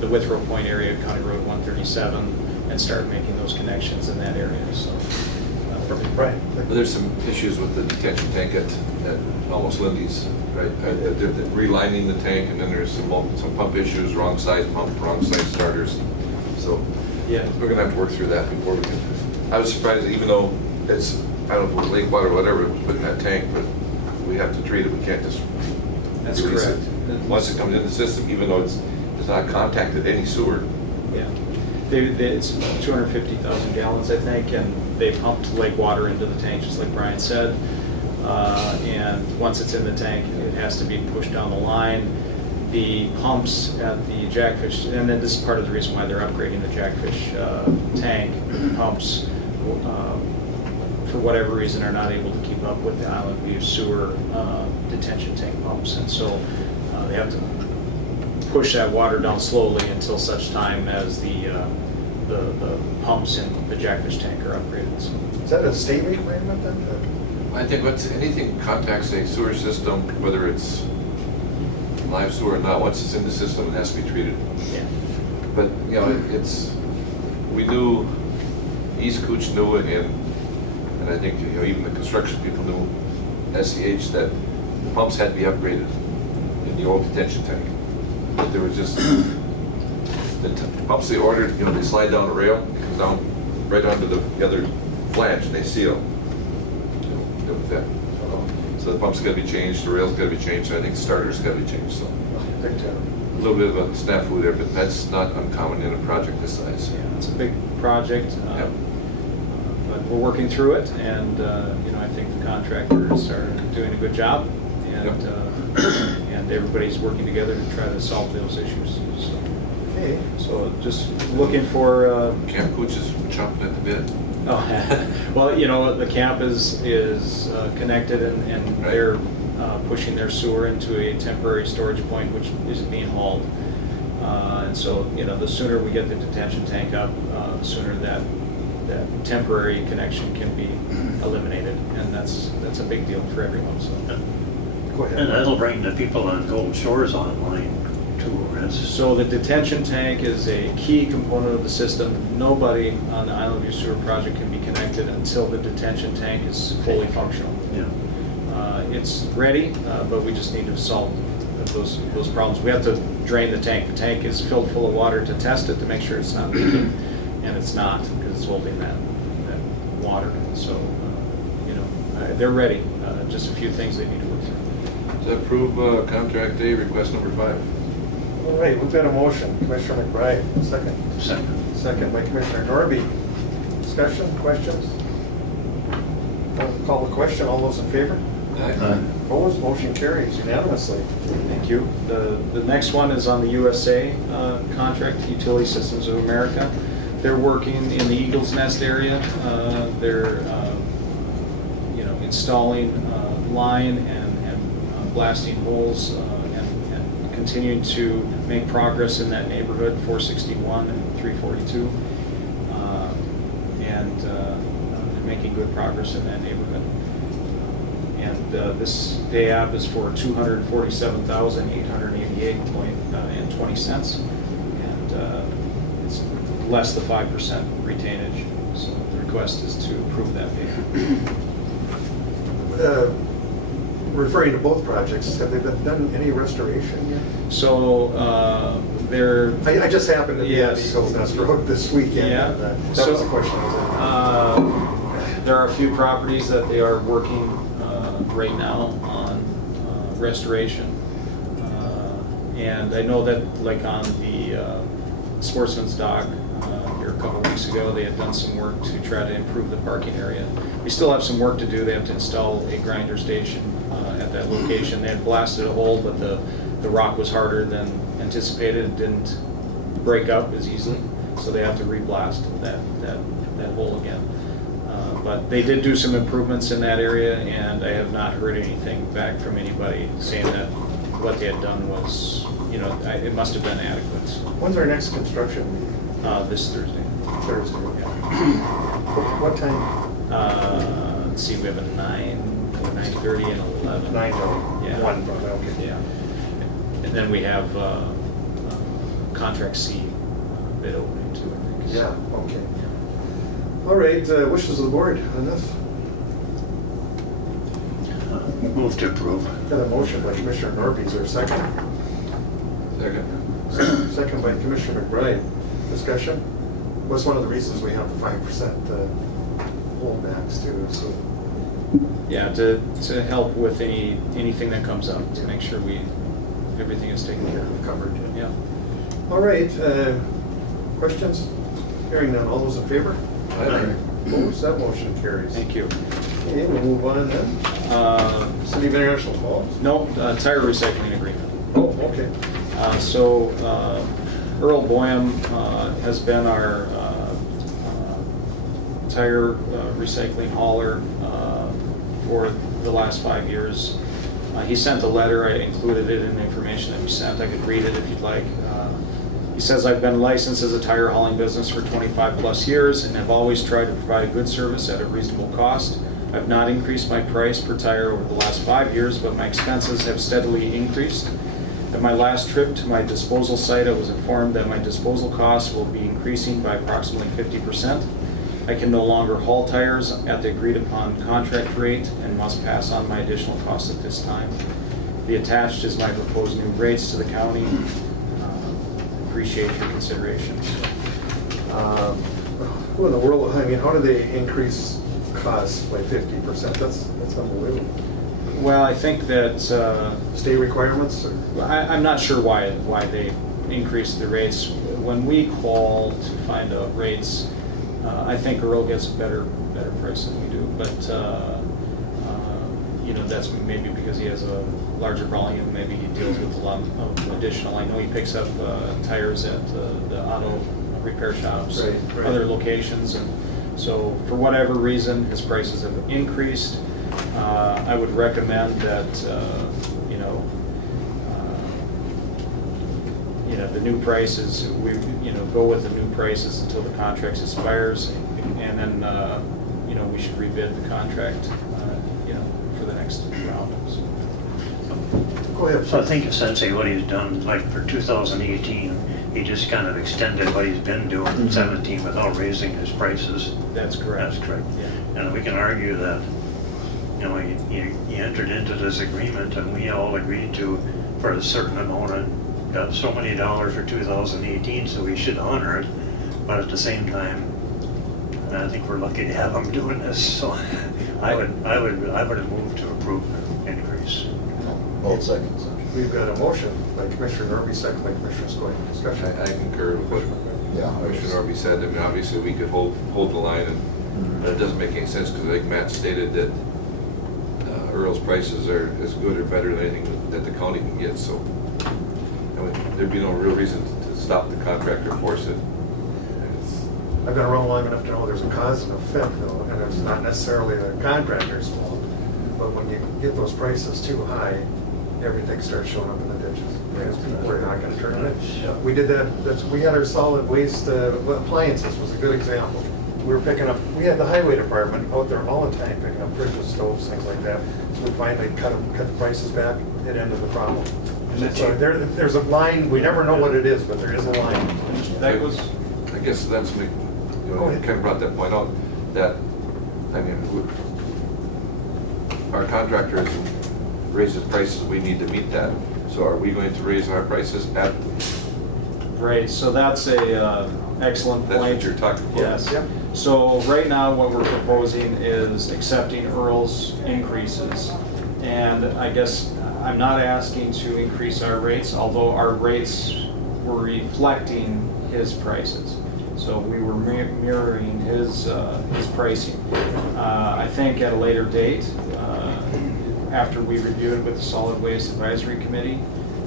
the Withrow Point area, County Road 137, and start making those connections in that area. So. Right. There's some issues with the detention tank at almost Lindy's, right? They're relining the tank, and then there's some pump issues, wrong size pump, wrong size starters. So yeah, we're gonna have to work through that before we can. I was surprised that even though it's, I don't know, lake water or whatever it was put in that tank, but we have to treat it. We can't just that's release correct. it. Once it comes in the system, even though it's not contacted any sewer. Yeah. It's 250,000 gallons, I think, and they pumped lake water into the tank, just like Brian said. And once it's in the tank, it has to be pushed down the line. the pumps at the Jackfish, and then this is part of the reason why they're upgrading the Jackfish tank pumps, for whatever reason, are not able to keep up with the Island View sewer detention tank pumps, and so they have to push that water down slowly until such time as the pumps in the Jackfish tank are upgraded. So, Is that a state requirement then? I think anything contacts a sewer system, whether it's live sewer or not, once it's in the system, it has to be treated. yeah. But, you know, we knew, East Cooch knew it, and I think, you know, even the construction people knew, SEH, that the pumps had to be upgraded in the old detention tank. But there was just, the pumps they ordered, you know, they slide down a rail, it comes down right onto the other flange, and they seal. With that. So the pump's got to be changed, the rail's got to be changed, and I think the starter's got to be changed. So Big time. a little bit of a snafu there, but that's not uncommon in a project this size. Yeah, it's a big project, Yep. but we're working through it, and you know, I think the contractors are doing a good job, and and everybody's working together to try to solve those issues. Okay. So just looking for. Camp Cooch is chomping at the bit. Oh, well, you know, the camp is connected, and Right. they're pushing their sewer into a temporary storage point, which is being hauled. And so, you know, the sooner we get the detention tank up, the sooner that temporary connection can be eliminated, and that's a big deal for everyone. So, Go ahead. And that'll bring the people on Gold Shores online too, Riz. So the detention tank is a key component of the system. Nobody on the Island View Sewer project can be connected until the detention tank is fully functional. Yeah. It's ready, but we just need to solve those problems. We have to drain the tank. The tank is filled full of water to test it to make sure it's not leaking, and it's not, because it's holding that water. So, you know, they're ready. Just a few things they need to work through. To approve contract A, request number 5. All right, we've got a motion. Commissioner McBride, second. Second by Commissioner Norby. Discussion, questions? I'll call the question. All those in favor? Opposed? Motion carries unanimously. Thank you. The next one is on the USA contract, Utility Systems of America. They're working in the Eagles Nest area. They're you know, installing line and blasting holes and continuing to make progress in that neighborhood, 461 and 342, and they're making good progress in that neighborhood. And this pay app is for $247,888.20, and it's less the 5% retainage. So the request is to approve that pay app. Referring to both projects, have they done any restoration yet? So they're. I just happened to be at Yes. Eagles Nest Road this weekend. Yeah. That So, was the question. There are a few properties that they are working right now on restoration. And I know that, like on the Sportsman's Dock, here a couple weeks ago, they had done some work to try to improve the parking area. We still have some work to do. They have to install a grinder station at that location. They had blasted a hole, but the rock was harder than anticipated and didn't break up as easily. So they have to re-blast that hole again. But they did do some improvements in that area, and I have not heard anything back from anybody saying that what they had done was, you know, it must have been adequate. When's our next construction meeting? This Thursday. Thursday. What time? Let's see, we have a 9:30 and 11. 9 to Yeah. 1, okay. Yeah. And then we have contract C bid opening too, I think. Yeah, okay. All right, wishes of the board on this? Move to approve. Got a motion by Commissioner Norby, is there a second? Second. Second by Commissioner McBride. Discussion? What's one of the reasons we have the 5% holdbacks too? So Yeah, to help with anything that comes up, to make sure everything is taken care of. covered. Yeah. All right, questions? Hearing none, all those in favor? Aye. Opposed? That motion carries. Thank you. Okay, we'll move on then. City of International Falls? No, tire recycling agreement. Oh, okay. So Earl Boyum has been our tire recycling hauler for the last 5 years. He sent a letter, I included it in the information that we sent, I could read it if you'd like. He says, "I've been licensed as a tire hauling business for 25 plus years and have always tried to provide a good service at a reasonable cost. I've not increased my price per tire over the last 5 years, but my expenses have steadily increased. At my last trip to my disposal site, I was informed that my disposal costs will be increasing by approximately 50%. I can no longer haul tires at the agreed upon contract rate and must pass on my additional costs at this time. The attached is my proposed new rates to the county. Appreciate your consideration." Who in the world, I mean, how do they increase costs by 50%? That's unbelievable. Well, I think that State requirements? Or? I'm not sure why they increased the rates. When we call to find out rates, I think Earl gets a better price than we do. But you know, that's maybe because he has a larger volume. Maybe he deals with a lot of additional. I know he picks up tires at the auto repair shops, Right. other locations, and so for whatever reason, his prices have increased. I would recommend that the new prices, we go with the new prices until the contract expires, and then we should rebid the contract for the next round. So. Go ahead. So I think essentially what he's done, like for 2018, he just kind of extended what he's been doing in 17 without raising his prices. That's correct. That's correct. Yeah. And we can argue that, he entered into this agreement and we all agreed to, for a certain amount, and got so many dollars for 2018, so we should honor it. But at the same time, I think we're lucky to have him doing this, so I would have moved to approve the increase. Both seconds. We've got a motion by Commissioner Norby, second by Commissioner Skoye. Discussion. I concur with what Yeah. Commissioner Norby said. I mean, obviously, we could hold the line, but it doesn't make any sense, because like Matt stated, that Earl's prices are as good or better than anything that the county can get, so there'd be no real reason to stop the contract or force it. I've been around long enough to know there's a cause and effect, though, and it's not necessarily the contractor's fault. But when you get those prices too high, everything starts showing up in the ditches. Because people are not going to turn it in. We did that. We had our solid waste appliances was a good example. We were picking up. We had the highway department out there all the time picking up fridges, stoves, things like that. So we finally cut the prices back. It ended the problem. So there's a line. We never know what it is, but there is a line. That was, I guess that's me. Kind of brought that point out, that, I mean, our contractors raises prices, we need to meet that. So are we going to raise our prices at? Right, so that's a excellent point. That's what you're talking about. Yes. Yep. So right now, what we're proposing is accepting Earl's increases. And I guess I'm not asking to increase our rates, although our rates were reflecting his prices. So we were mirroring his pricing. I think at a later date, after we review it with the Solid Waste Advisory Committee,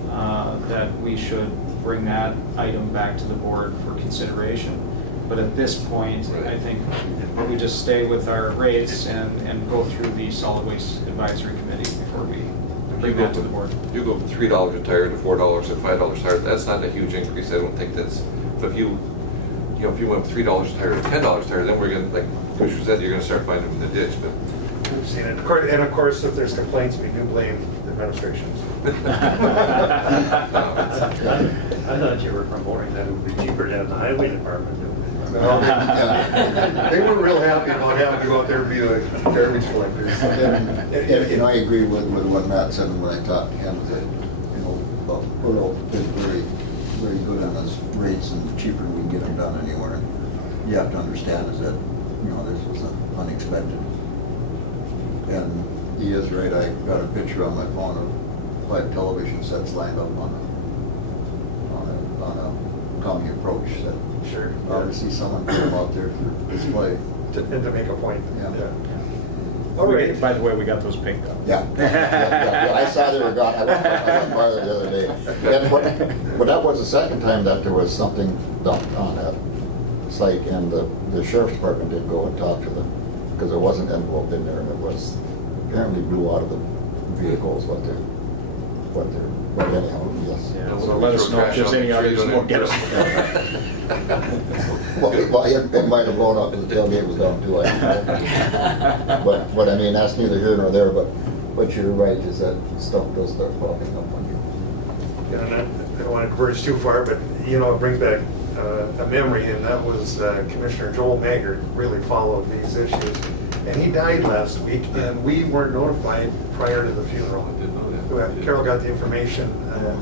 that we should bring that item back to the board for consideration. But at this point, I think we just stay with our rates and go through the Solid Waste Advisory Committee before we bring that to the board. You go from $3 a tire to $4 to $5 a tire. That's not a huge increase. I don't think that's. But if you went from $3 a tire to $10 a tire, then we're going to, like Commissioner said, you're going to start finding them in the ditch. But We've seen it. And of course, if there's complaints, we do blame the administrations. I thought you were promoting that it would be cheaper to have the highway department do it. They were real happy about having to go out there and be like garbage collectors. And I agree with what Matt said when I talked to him, that, Earl is very, very good on his rates, and the cheaper we can get them done anywhere. And you have to understand is that, this was unexpected. And he is right, I got a picture on my phone of 5 television sets lined up on a county approach that Sure. obviously someone put them out there for display. And to make a point. Yeah. All right. By the way, we got those picked up. Yeah. I saw they were gone. I went by there the other day. But that was the second time that there was something dumped on that site, and the sheriff's department did go and talk to them, because there was an envelope in there, and it was apparently blew out of the vehicles, but anyhow, yes. Yeah, so let us know if there's any others more get us. Well, it might have blown up, and the tailgate was down too, I don't know. But I mean, that's neither here nor there, but you're right, is that stuff does start popping up on you. Yeah, and I don't want to converge too far, but, you know, it brings back a memory, and that was Commissioner Joel Maggard really followed these issues. And he died last week, and we weren't notified prior to the funeral. I didn't know that. Carol got the information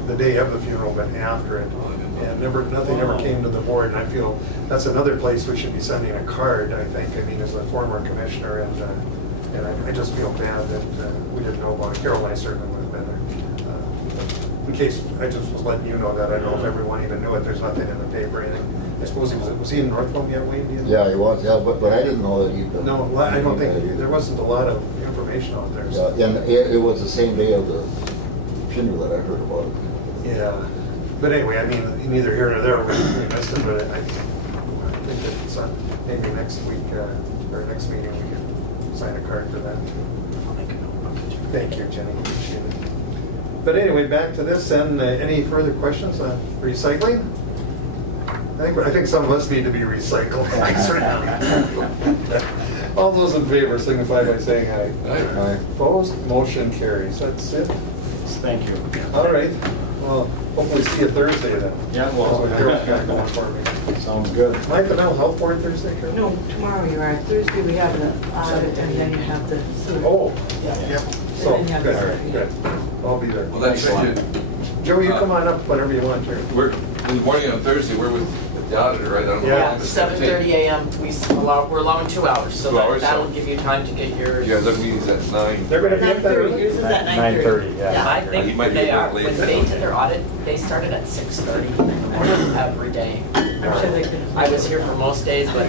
the day of the funeral, but after it. And nothing ever came to the board, and I feel that's another place we should be sending a card, I think. I mean, as a former commissioner, and I just feel bad that we didn't know about it. Carol and I certainly would have been there. In case, I just was letting you know that. I don't know if everyone even knew it. There's nothing in the paper or anything. I suppose was he in Northland yet, Wayne? Yeah, he was, yeah, but I didn't know that he'd been. No, I don't think, there wasn't a lot of information out there. So. Yeah, and it was the same day of the funeral that I heard about it. Yeah, but anyway, I mean, neither here nor there, we missed it, but I think that it's maybe next week, or next meeting, we can sign a card for that too. Thank you, Jenny, appreciate it. But anyway, back to this, and any further questions on recycling? I think some of us need to be recycled. All those in favor signify by saying aye. Aye. Opposed? Motion carries. That's it. Thank you. All right. Well, hopefully see you Thursday then. Yeah, That's what Carol's got going for me. Sounds good. Am I at the mental health board Thursday, Carol? No, tomorrow you are. Thursday we have the audit and then you have the sewer. Oh, Yeah. yep. So, then you have good, the- good. I'll be there. Well, that's it. Joe, you come on up whenever you want to. We're, in the morning on Thursday, we're with the auditor, right? I don't know how Yeah. long this is gonna 7:30 take. a.m. We're allowing 2 hours, so 2 hours, that'll so- give you time to get yours. Yeah, the meeting's at 9. They're gonna be up there 9:30. early? Yours is at 9:30, yeah. I He think might be they a are. bit When late. they did their audit, they started at 6:30 every day. I'm sure they could. I was here for most days, but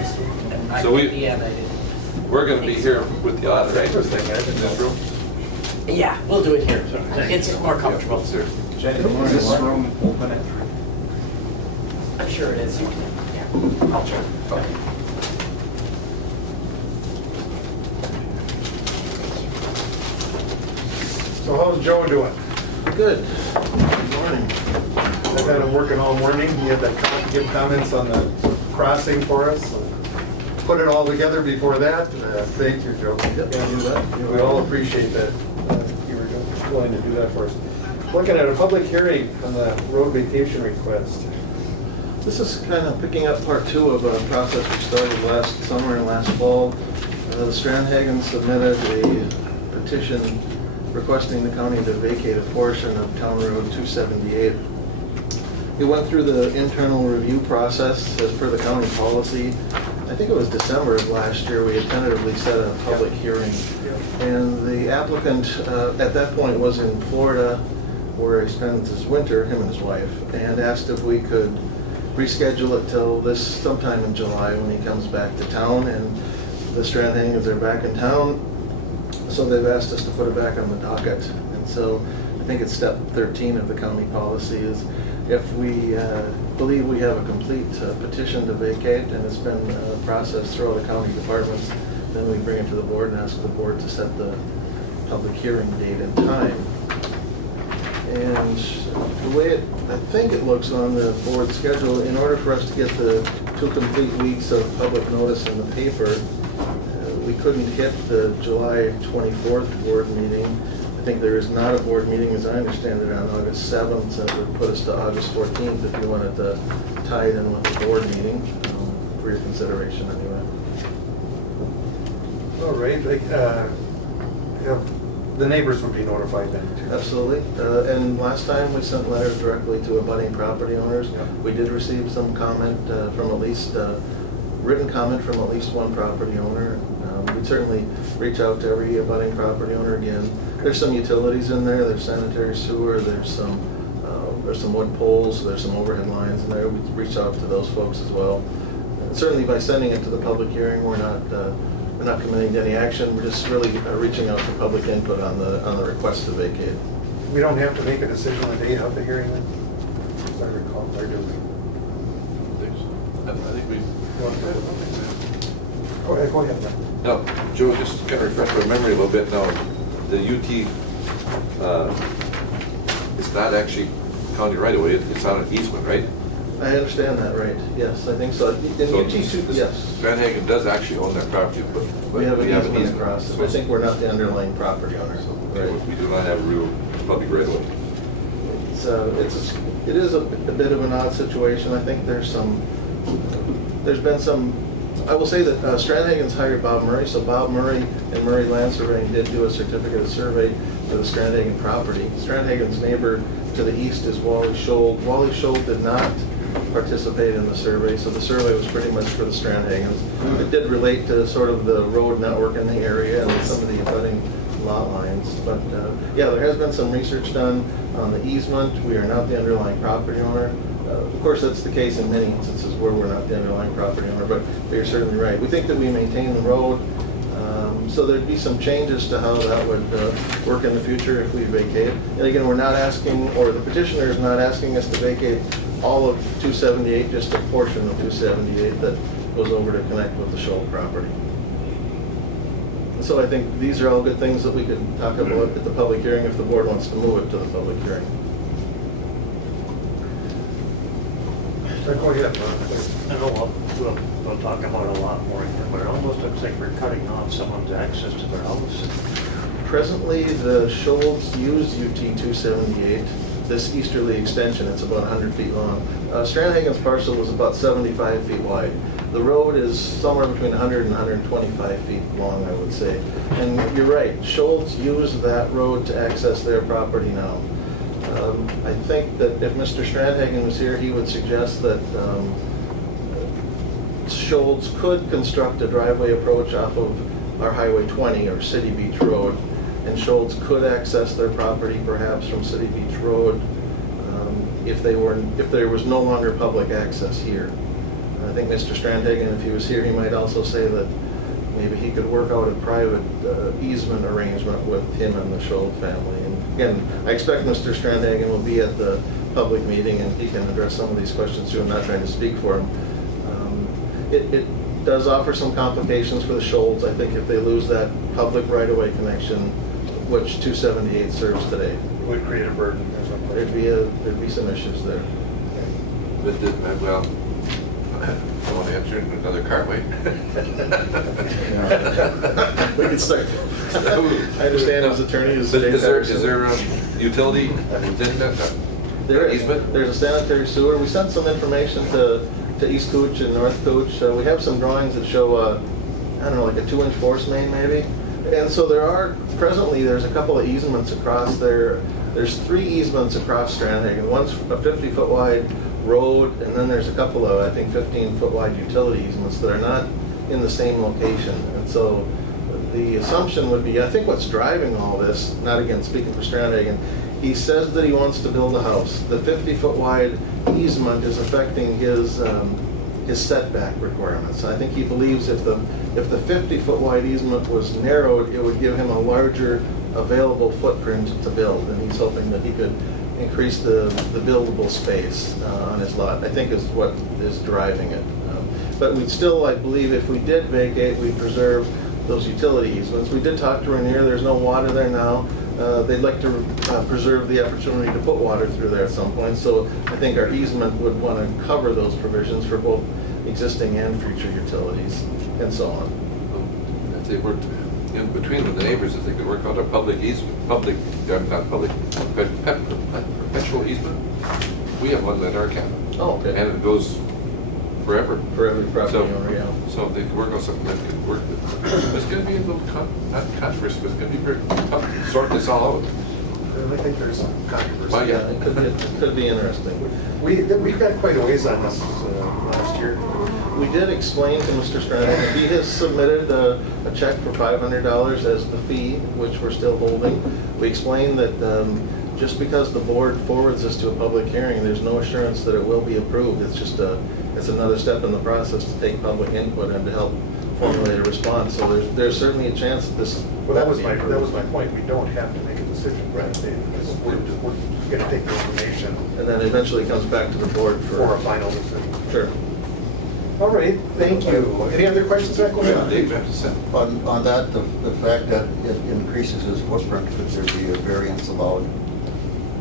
I So we- at the end I didn't. We're gonna be here with the auditor. Interesting, I In didn't this know. room? Yeah, we'll do it here. It's just more comfortable. Upstairs. Jenny, is this room open at 3? I'm sure it is. You can, yeah. I'll check. Okay. So how's Joe doing? Good. Good morning. I've had him working all morning. He had to give comments on the crossing for us. Put it all together before that. Thank you, Joe. We all appreciate that. You were willing to do that for us. Looking at a public hearing on the road vacation request. This is kind of picking up part 2 of a process we started last summer and last fall. The Strandhagens submitted a petition requesting the county to vacate a portion of Town Road 278. We went through the internal review process as per the county policy. I think it was December of last year, we had tentatively set a public hearing. And the applicant at that point was in Florida, where he spends his winter, him and his wife, and asked if we could reschedule it till this sometime in July when he comes back to town. And the Strandhagens are back in town, so they've asked us to put it back on the docket. And so I think it's step 13 of the county policy is if we believe we have a complete petition to vacate and it's been processed through all the county departments, then we bring it to the board and ask the board to set the public hearing date and time. And the way I think it looks on the board schedule, in order for us to get the 2 complete weeks of public notice in the paper, we couldn't hit the July 24th board meeting. I think there is not a board meeting, as I understand it, on August 7th. That would put us to August 14th if you wanted to tie it in with the board meeting, for your consideration anyway. All right, the neighbors would be notified then too. Absolutely. And last time we sent letters directly to abutting property owners. Yeah. We did receive some comment from at least, written comment from at least one property owner. We'd certainly reach out to every abutting property owner again. There's some utilities in there, there's sanitary sewer, there's some wood poles, there's some overhead lines in there. We'd reach out to those folks as well. Certainly by sending it to the public hearing, we're not we're not committing to any action, we're just really reaching out for public input on the request to vacate. We don't have to make a decision on the date of the hearing then? As I recall, or do we? I think we. Go ahead, Mike. No, Joe, just kind of refresh my memory a little bit now. The UT, it's not actually county right away, it's on an easement, right? I understand that, right? Yes, I think so. In So UT2, yes. Strandhagen does actually own that property, but We have an easement across it. I think we're not the underlying property owner. Okay, we do not have a real public right away. It is a bit of an odd situation. I think there's been some, I will say that Strandhagen's hired Bob Murray, so Bob Murray and Murray Land Surveying did do a certificate of survey for the Strandhagen property. Strandhagen's neighbor to the east is Wally Scholl. Wally Scholl did not participate in the survey, so the survey was pretty much for the Strandhagens. It did relate to sort of the road network in the area and some of the abutting lot lines. But yeah, there has been some research done on the easement. We are not the underlying property owner. Of course, that's the case in many instances where we're not the underlying property owner, but you're certainly right. We think that we maintain the road, so there'd be some changes to how that would work in the future if we vacate. And again, we're not asking, or the petitioner is not asking us to vacate all of 278, just a portion of 278 that goes over to connect with the Scholl property. So I think these are all good things that we could talk about at the public hearing if the board wants to move it to the public hearing. Go ahead. I know we'll talk about a lot more here, but it almost looks like we're cutting off someone's access to their house. Presently, the Scholls use UT 278, this easterly extension. It's about 100 feet long. Strandhagen's parcel is about 75 feet wide. The road is somewhere between 100 and 125 feet long, I would say. And you're right, Scholls use that road to access their property now. I think that if Mr. Strandhagen was here, he would suggest that Scholls could construct a driveway approach off of our Highway 20 or City Beach Road, and Scholls could access their property perhaps from City Beach Road if there was no longer public access here. I think Mr. Strandhagen, if he was here, he might also say that maybe he could work out a private easement arrangement with him and the Scholl family. And again, I expect Mr. Strandhagen will be at the public meeting and he can address some of these questions too. I'm not trying to speak for him. It does offer some complications for the Scholls, I think, if they lose that public right-of-way connection, which 278 serves today. It would create a burden or something. There'd be some issues there. But, well, I want to answer it in another cartway. We can start. I understand his attorney is. Is there utility within that easement? There's a sanitary sewer. We sent some information to East Kooch and North Kooch. We have some drawings that show, I don't know, like a 2-inch force main maybe. And so presently there's a couple of easements across there. There's 3 easements across Strandhagen. One's a 50-foot wide road, and then there's a couple of, I think, 15-foot wide utility easements that are not in the same location. And so the assumption would be, I think what's driving all this, not again speaking for Strandhagen, he says that he wants to build a house. The 50-foot wide easement is affecting his setback requirements. I think he believes if the 50-foot wide easement was narrowed, it would give him a larger available footprint to build, and he's hoping that he could increase the buildable space on his lot, I think is what is driving it. But we'd still, I believe, if we did vacate, we'd preserve those utility easements. We did talk to Rainier, there's no water there now. They'd like to preserve the opportunity to put water through there at some point, so I think our easement would want to cover those provisions for both existing and future utilities, and so on. If they worked in between with the neighbors, if they could work out a public easement, perpetual easement. We have one at our cabin. Oh, okay. And it goes forever. For every property owner, yeah. So if they could work on something that could work, it's going to be a little, not controversy, but it's going to be very tough to sort this all out. I think there's some controversy. Well, yeah. It could be interesting. We've got quite a ways on this last year. We did explain to Mr. Strandhagen, he has submitted a check for $500 as the fee, which we're still holding. We explained that just because the board forwards this to a public hearing, there's no assurance that it will be approved. It's it's another step in the process to take public input and to help formulate a response. So there's certainly a chance that this. Well, that was my point. We don't have to make a decision right today, because we're going to take the information And then eventually comes back to the board for a final decision. Sure. All right, thank you. Any other questions, Zach? Go ahead. Dave, you have to say. On that, the fact that it increases his footprint, could there be a variance allowed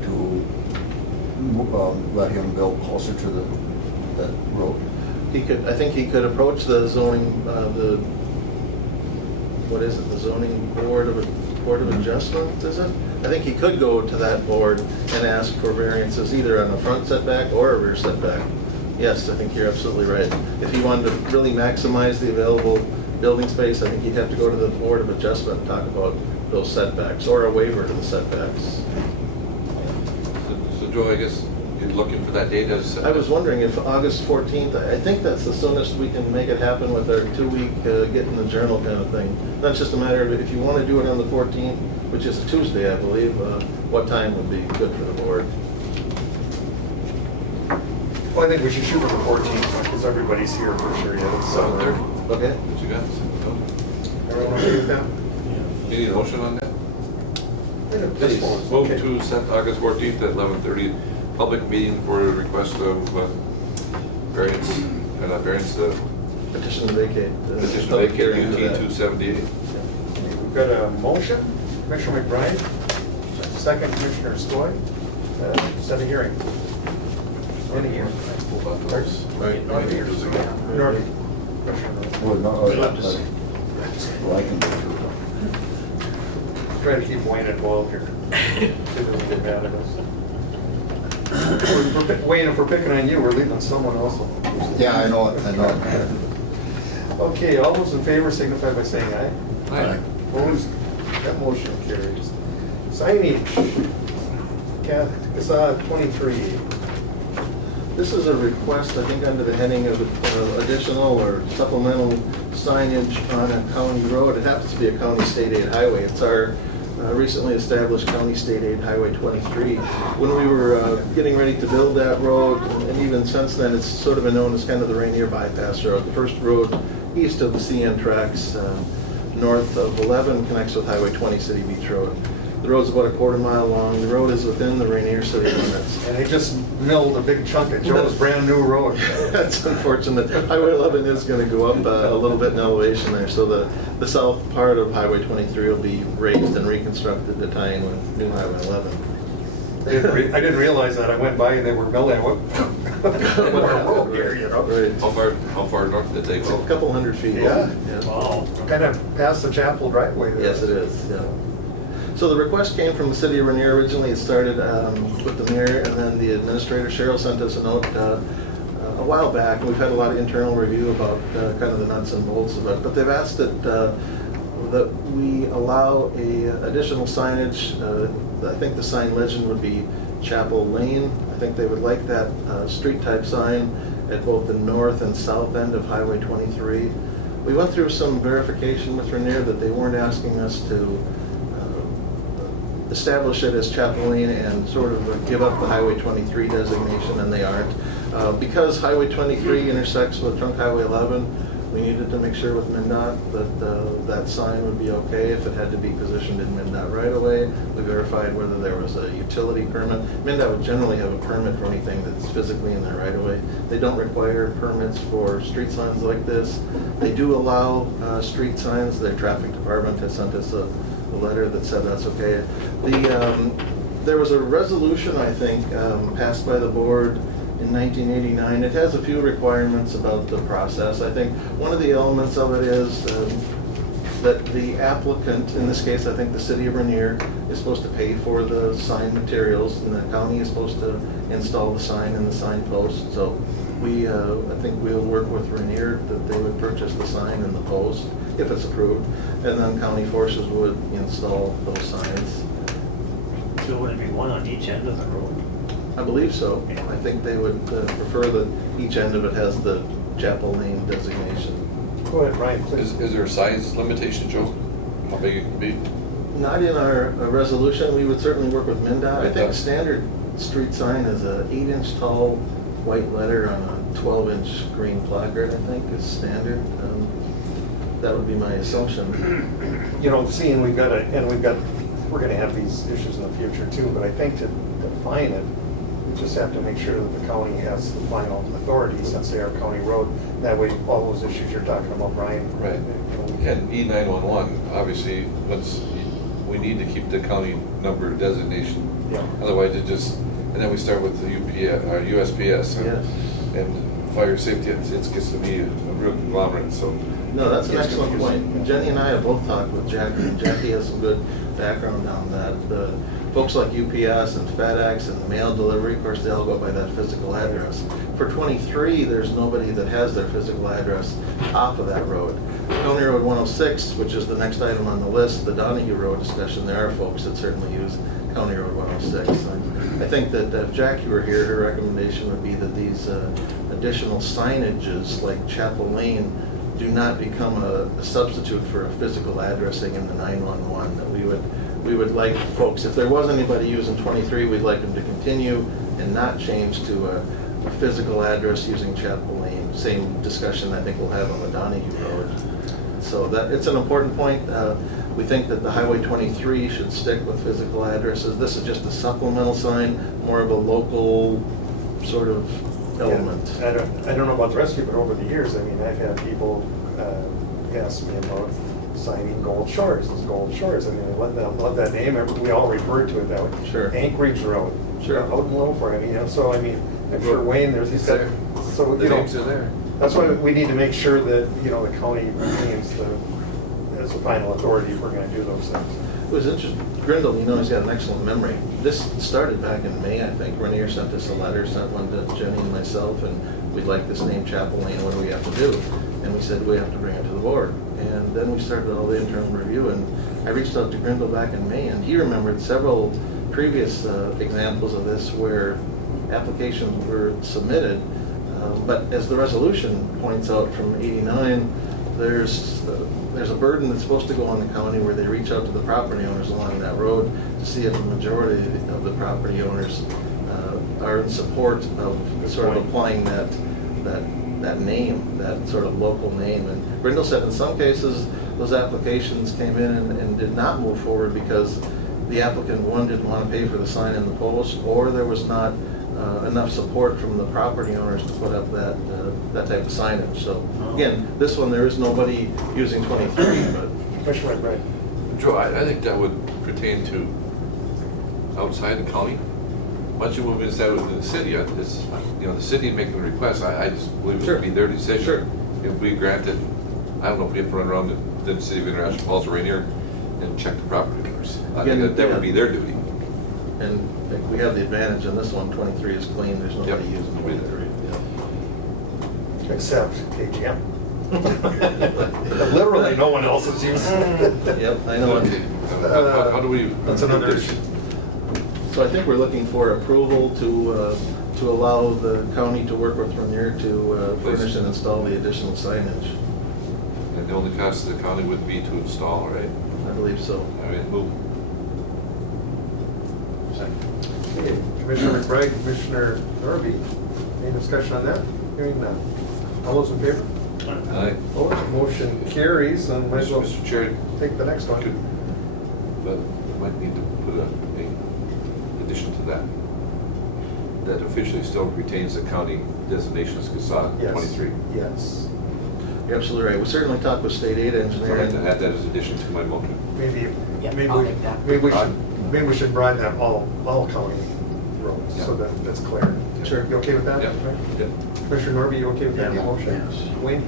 to let him build closer to that road? He could, I think he could approach the zoning, what is it, the zoning board of adjustment, is it? I think he could go to that board and ask for variances either on the front setback or a rear setback. Yes, I think you're absolutely right. If he wanted to really maximize the available building space, I think he'd have to go to the board of adjustment and talk about those setbacks or a waiver to the setbacks. So Joe, I guess you're looking for that date as. I was wondering if August 14th, I think that's the soonest we can make it happen with our 2-week get in the journal kind of thing. That's just a matter of if you want to do it on the 14th, which is a Tuesday, I believe, what time would be good for the board? Well, I think we should shoot for the 14th, because everybody's here for sure yet. So, 7:30. Okay. What you got? everyone okay with that? You need a motion on that? This Please, one. move Okay. to set August 14th at 11:30, public meeting for a request of variance, not variance, Petition to vacate. petition to public vacate hearing for UT that. 278. We've got a motion, Commissioner McBride, second Commissioner Stoy, set a hearing. Any hearing? Right. North here. North. Well, no, well, I can go through Try to keep Wayne involved here. He doesn't get mad at us. Wayne, if we're picking on you, we're leaving someone else alone. it. Yeah, I know it. Okay, all those in favor signify by saying aye. Aye. Opposed? That motion carries. Signage. Casad 23. This is a request, I think, under the heading of additional or supplemental signage on a county road. It happens to be a county state aid highway. It's our recently established county state aid Highway 23. When we were getting ready to build that road, and even since then, it's sort of been known as kind of the Rainier Bypass Road. The first road east of the CN tracks, north of 11, connects with Highway 20 City Beach Road. The road's about a quarter-mile long. The road is within the Rainier city limits. And they just milled a big chunk of Joe's brand new road. That's unfortunate. Highway 11 is going to go up a little bit in elevation there, so the south part of Highway 23 will be raised and reconstructed to tie in with new Highway 11. I didn't realize that. I went by and they were milling. I went, road here, you know? Right. How far north did they It's go? a couple hundred feet. Yeah. Wow. Kind of past the chapel driveway there. Yes, it is, yeah. So the request came from the city of Rainier. Originally, it started with the mayor, and then the administrator, Cheryl, sent us a note a while back. We've had a lot of internal review about kind of the nuts and bolts of it, but they've asked that we allow additional signage. I think the sign legend would be Chapel Lane. I think they would like that street type sign at both the north and south end of Highway 23. We went through some verification with Rainier that they weren't asking us to establish it as Chapel Lane and sort of give up the Highway 23 designation, and they aren't. Because Highway 23 intersects with Trunk Highway 11, we needed to make sure with MnDOT that that sign would be okay if it had to be positioned in MnDOT right away. We verified whether there was a utility permit. MnDOT would generally have a permit for anything that's physically in there right away. They don't require permits for street signs like this. They do allow street signs. Their traffic department has sent us a letter that said that's okay. There was a resolution, I think, passed by the board in 1989. It has a few requirements about the process. I think one of the elements of it is that the applicant, in this case I think the city of Rainier, is supposed to pay for the sign materials, and the county is supposed to install the sign and the sign post. So I think we'll work with Rainier that they would purchase the sign and the post if it's approved, and then county forces would install those signs. So would it be one on each end of the road? I believe so. I think they would prefer that each end of it has the Chapel Lane designation. Go ahead, Ryan, please. Is there a size limitation, Joe? How big it can be? Not in our resolution. We would certainly work with MnDOT. I think a standard street sign is a 8-inch tall white letter on 12-inch green placard, I think, is standard. That would be my assumption. You know, seeing we're gonna have these issues in the future too, but I think to define it, we just have to make sure that the county has the final authority since they are county road. That way, all those issues you're talking about, Brian. Right. you know, we can- And E911, obviously, we need to keep the county number designation. Yeah. Otherwise, and then we start with the USPS. Yes. And fire safety, it gets to be a real conglomerate, so. No, that's an It's excellent confusing. point. Jenny and I have both talked with Jackie, and Jackie has some good background on that. The folks like UPS and FedEx and the mail delivery, of course, they all go by that physical address. For 23, there's nobody that has their physical address off of that road. County Road 106, which is the next item on the list, the Donahue Road discussion, there are folks that certainly use County Road 106. I think that if Jackie were here, her recommendation would be that these additional signages like Chapel Lane do not become a substitute for a physical addressing in the 911. That we would like folks, if there was anybody using 23, we'd like them to continue and not change to a physical address using Chapel Lane. Same discussion I think we'll have on the Donahue Road. So that it's an important point. We think that the Highway 23 should stick with physical addresses. This is just a supplemental sign, more of a local sort of element. Yeah, I don't know about the rest of you, but over the years, I mean, I've had people ask me about signing Gold Shores. It's Gold Shores. I mean, I love that name. We all refer to it that way. Sure. Anchorage Road. Sure. Out in Lower. I mean, you know, so I mean, I'm sure Wayne, he's got, so, The you know, names are there. that's why we need to make sure that, you know, the county remains as the final authority if we're gonna do those things. It was interesting. Grindle, you know, he's got an excellent memory. This started back in May, I think. Renier sent us a letter, sent one to Jenny and myself, and we'd like this name Chapel Lane, what do we have to do? And we said, we have to bring it to the board. And then we started all the internal review, and I reached out to Grindle back in May, and he remembered several previous examples of this where applications were submitted. But as the resolution points out from '89, there's a burden that's supposed to go on the county where they reach out to the property owners along that road to see if the majority of the property owners are in support of sort of applying that name, that sort of local name. And Brindle said in some cases, those applications came in and did not move forward because the applicant, one, didn't want to pay for the sign in the post, or there was not enough support from the property owners to put up that type of signage. So again, this one, there is nobody using 23, but. Commissioner Wright. Joe, I think that would pertain to outside the county. Once you move inside within the city, it's, you know, the city making the request, I just believe it would be their decision. Sure. If we grant it, I don't know if we have to run around the city of International Falls or Rainier and check the property owners. I think that would be their duty. And like, we have the advantage on this one, 23 is clean, there's nobody using 23. Except KGM. Literally, no one else is using it. Yep, I know. Okay. How do we? That's another issue. So I think we're looking for approval to allow the county to work with Renier to furnish and install the additional signage. And the only cost to the county would be to install, right? I believe so. I mean, move. Okay, Commissioner McBride, Commissioner Norby, any discussion on that? Hearing none. All those in favor? Aye. Opposed, motion carries, and might as well Mr. Chair, take the next one. but we might need to put a addition to that. That officially still retains the county designation as CASA Yes. 23. Yes. You're absolutely right. We certainly talked with state aid So I'd like engineering. to add that as addition to my motion. Maybe, Yeah, maybe I'll make that. maybe we should broaden that all county roads, so Yeah. that's clear. Sure. You okay with that? Yeah. Right? Yeah. Commissioner Norby, you okay with that Yeah. motion? Yes. Wayne?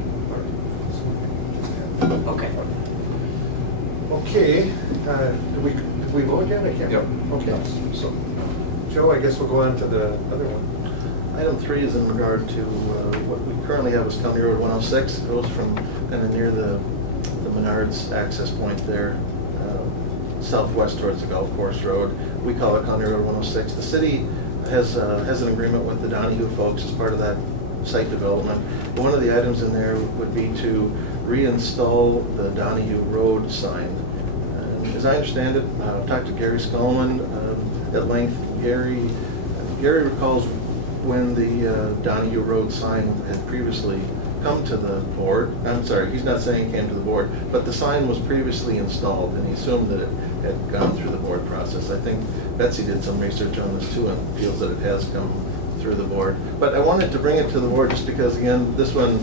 Okay. Okay, did we vote yet? I can't. Yep. Okay, so, Joe, I guess we'll go on to the other one. Item 3 is in regard to what we currently have as County Road 106. It goes from kind of near the Menards access point there, southwest towards the Golf Course Road. We call it County Road 106. The city has an agreement with the Donahue folks as part of that site development. One of the items in there would be to reinstall the Donahue Road sign. As I understand it, I've talked to Gary Skolman at length. Gary recalls when the Donahue Road sign had previously come to the board, I'm sorry, he's not saying it came to the board, but the sign was previously installed, and he assumed that it had gone through the board process. I think Betsy did some research on this too and feels that it has come through the board. But I wanted to bring it to the board just because, again, this one,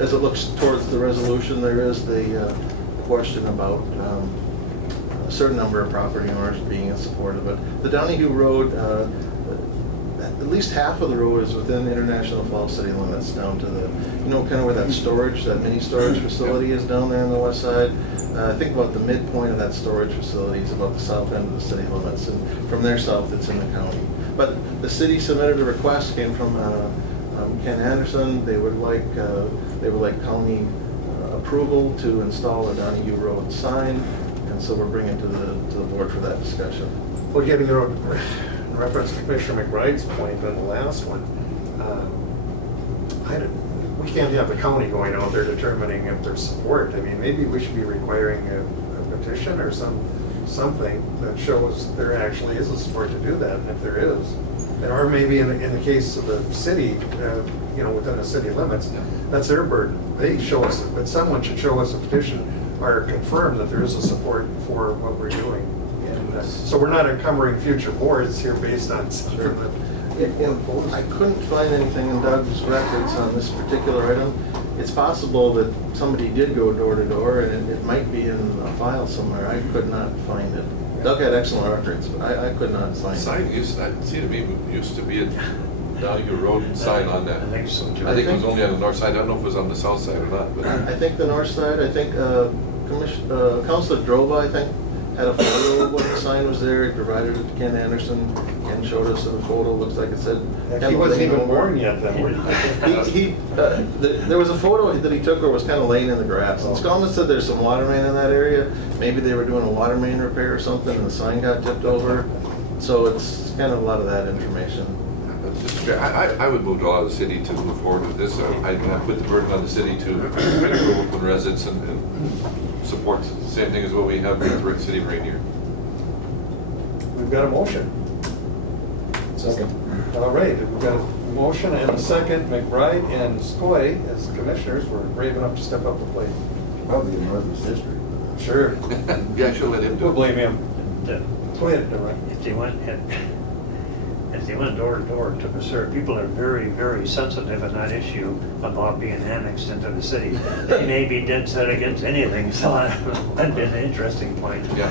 as it looks towards the resolution, there is the question about a certain number of property owners being in support of it. The Donahue Road, at least half of the road is within International Falls city limits down to the, you know, kind of where that storage, that mini storage facility is down there on the west side. I think about the midpoint of that storage facility is about the south end of the city limits, and from there south it's in the county. But the city submitted a request, came from Ken Anderson. They would like county approval to install a Donahue Road sign, and so we're bringing to the board for that discussion. Well, getting in reference to Commissioner McBride's point on the last one, we can't have the county going out there determining if there's support. I mean, maybe we should be requiring a petition or something that shows there actually is a support to do that, and if there is. Or maybe in the case of the city, within the city limits, that's their burden. They show us, but someone should show us a petition or confirm that there is a support for what we're doing. And so we're not encumbering future boards here based on something that I couldn't find anything in Doug's records on this particular item. It's possible that somebody did go door to door, and it might be in a file somewhere. I could not find it. Doug had excellent records, but I could not find it. Sign used to be a Donahue Road sign on that. I think so too. I think it was only on the north side. I don't know if it was on the south side or not. But I think the north side. I think Councilor Drova, I think, had a photo of when the sign was there. He provided it to Ken Anderson. Ken showed us a photo. Looks like it said. he wasn't even born yet then. There was a photo that he took where it was kind of laying in the grass. And Skolman said there's some water main in that area. Maybe they were doing a water main repair or something, and the sign got tipped over. So it's kind of a lot of that information. I would move to allow the city to move forward with this. I put the burden on the city to get approval from residents and support the same thing as what we have with the city of Rainier. We've got a motion. Second. All right, we've got a motion and a second. McBride and Skoye, as commissioners, were brave enough to step up to the plate. Probably in Northern District. Sure. Yeah, I should let him do We'll it. blame him. Go ahead, If they went door to door, to serve, people are very, very sensitive on that issue about being annexed into the city. They may be dead set against anything, so that'd be an interesting point. Yeah.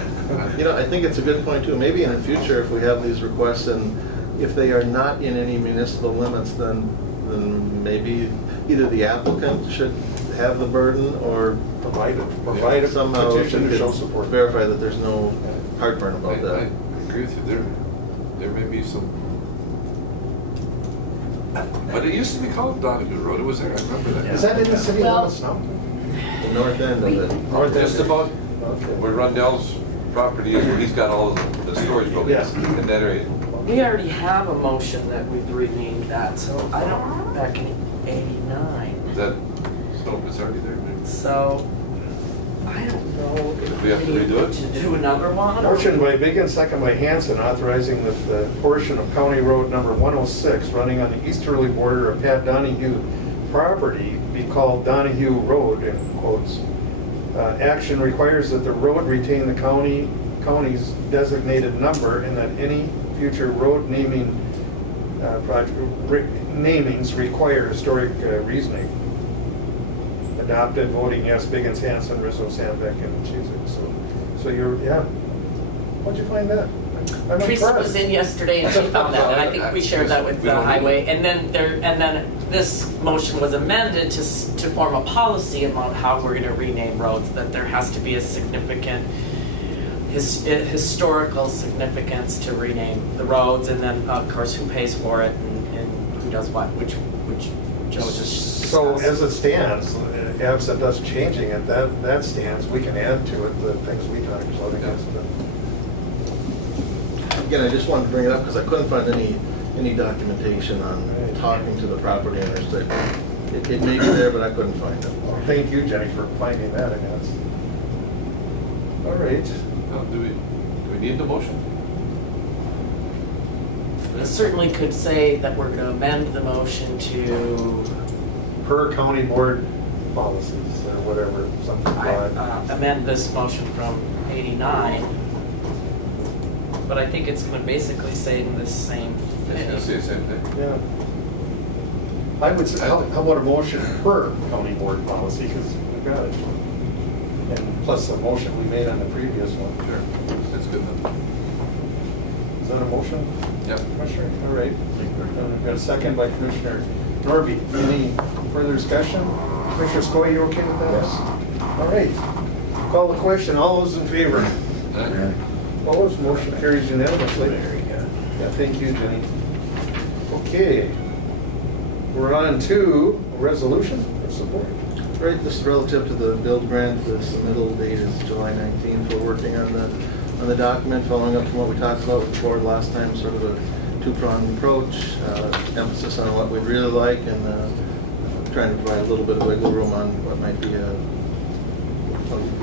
I think it's a good point too. Maybe in the future, if we have these requests and if they are not in any municipal limits, then maybe either the applicant should have the burden or Provide a somehow petition to show support. verify that there's no heartburn about I that. agree with you. There may be some. But it used to be called Donahue Road. It was there. I remember that. Is that in the city Well- limits now? The north end of it. North end. Just about Okay. where Rundell's property is, where he's got all of the storage buildings in that area. We already have a motion that we've renamed that, so I don't, back in '89. Is that, so it's already there? maybe? So, I don't know Do we have to redo it? to do another one. or- Motion by Biggin, second by Hanson, authorizing the portion of County Road number 106 running on the easterly border of Pat Donahue property be called Donahue Road, in quotes. Action requires that the road retain the county's designated number and that any future road naming namings require historic reasoning. Adopted, voting yes, Biggins, Hanson, Rizzo, Sandbeck, and Koochiching. So you're, yeah. How'd you find that? I'm Teresa impressed. was in yesterday and she found that, and I think we shared that with We the don't need highway. And then this motion was amended to form a policy about how we're gonna rename roads, that there has to be a significant historical significance to rename the roads, and then of course who pays for it and who does what, which Joe just So discussed. as it stands, absent us changing it, that stands, we can add to it the things we talked about against it. Again, I just wanted to bring it up because I couldn't find any documentation on talking to the property owners. That it may be there, but I couldn't find it. Well, thank you, Jenny, for finding that, I guess. All right. Now, do we need the motion? certainly could say that we're gonna amend the motion to Per county board policies or whatever, something like that. amend this motion from 89. But I think it's gonna basically say the same It's gonna say thing. the same thing. Yeah. I would say, how about a motion per county board policy, because we've got it. And plus the motion we made on the previous one. Sure, that's good enough. Is that a motion? Yep. Commissioner, all right. We've got a second by Commissioner Norby. Any further discussion? Commissioner Skoye, you okay with that? Yes. All right. Call the question. All those in favor? Aye. Opposed? Motion carries unanimously. Yeah, thank you, Jenny. Okay. We're on to a resolution of support. Right, this is relative to the build grant. The submittal date is July 19th. We're working on the document, following up from what we talked about with the board last time, sort of a two-pronged approach, emphasis on what we'd really like, and trying to provide a little bit of wiggle room on what might be a